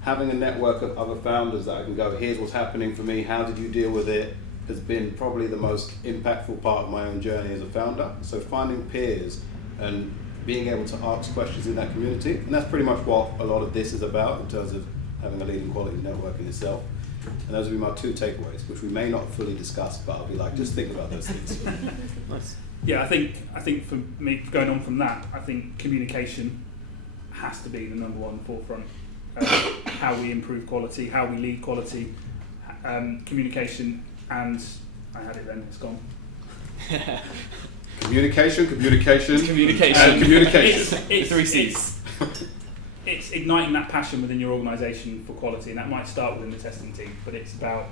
having a network of other founders that I can go, here's what's happening for me, how did you deal with it, has been probably the most impactful part of my own journey as a founder. So finding peers and being able to ask questions in that community, and that's pretty much what a lot of this is about in terms of having a leading quality network in itself. And those would be my 2 takeaways, which we may not fully discuss, but I'll be like, just think about those things. Nice. Yeah, I think for me, going on from that, I think communication has to be the number one forefront. How we improve quality, how we lead quality, communication, and I had it then, it's gone. Communication, and communication. It's 3 C's. It's igniting that passion within your organisation for quality, and that might start within the testing team, but it's about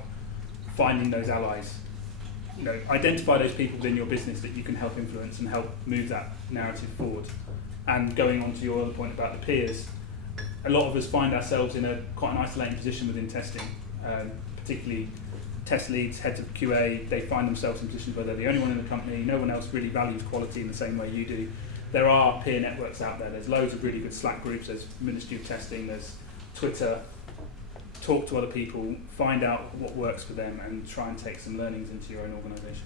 finding those allies. You know, identify those people within your business that you can help influence and help move that narrative forward. And going on to your other point about the peers, a lot of us find ourselves in quite an isolated position within testing, particularly test leads, heads of QA. They find themselves in positions where they're the only one in the company, no one else really values quality in the same way you do. There are peer networks out there. There's loads of really good Slack groups. There's Ministry of Testing. There's Twitter. Talk to other people. Find out what works for them and try and take some learnings into your own organisation.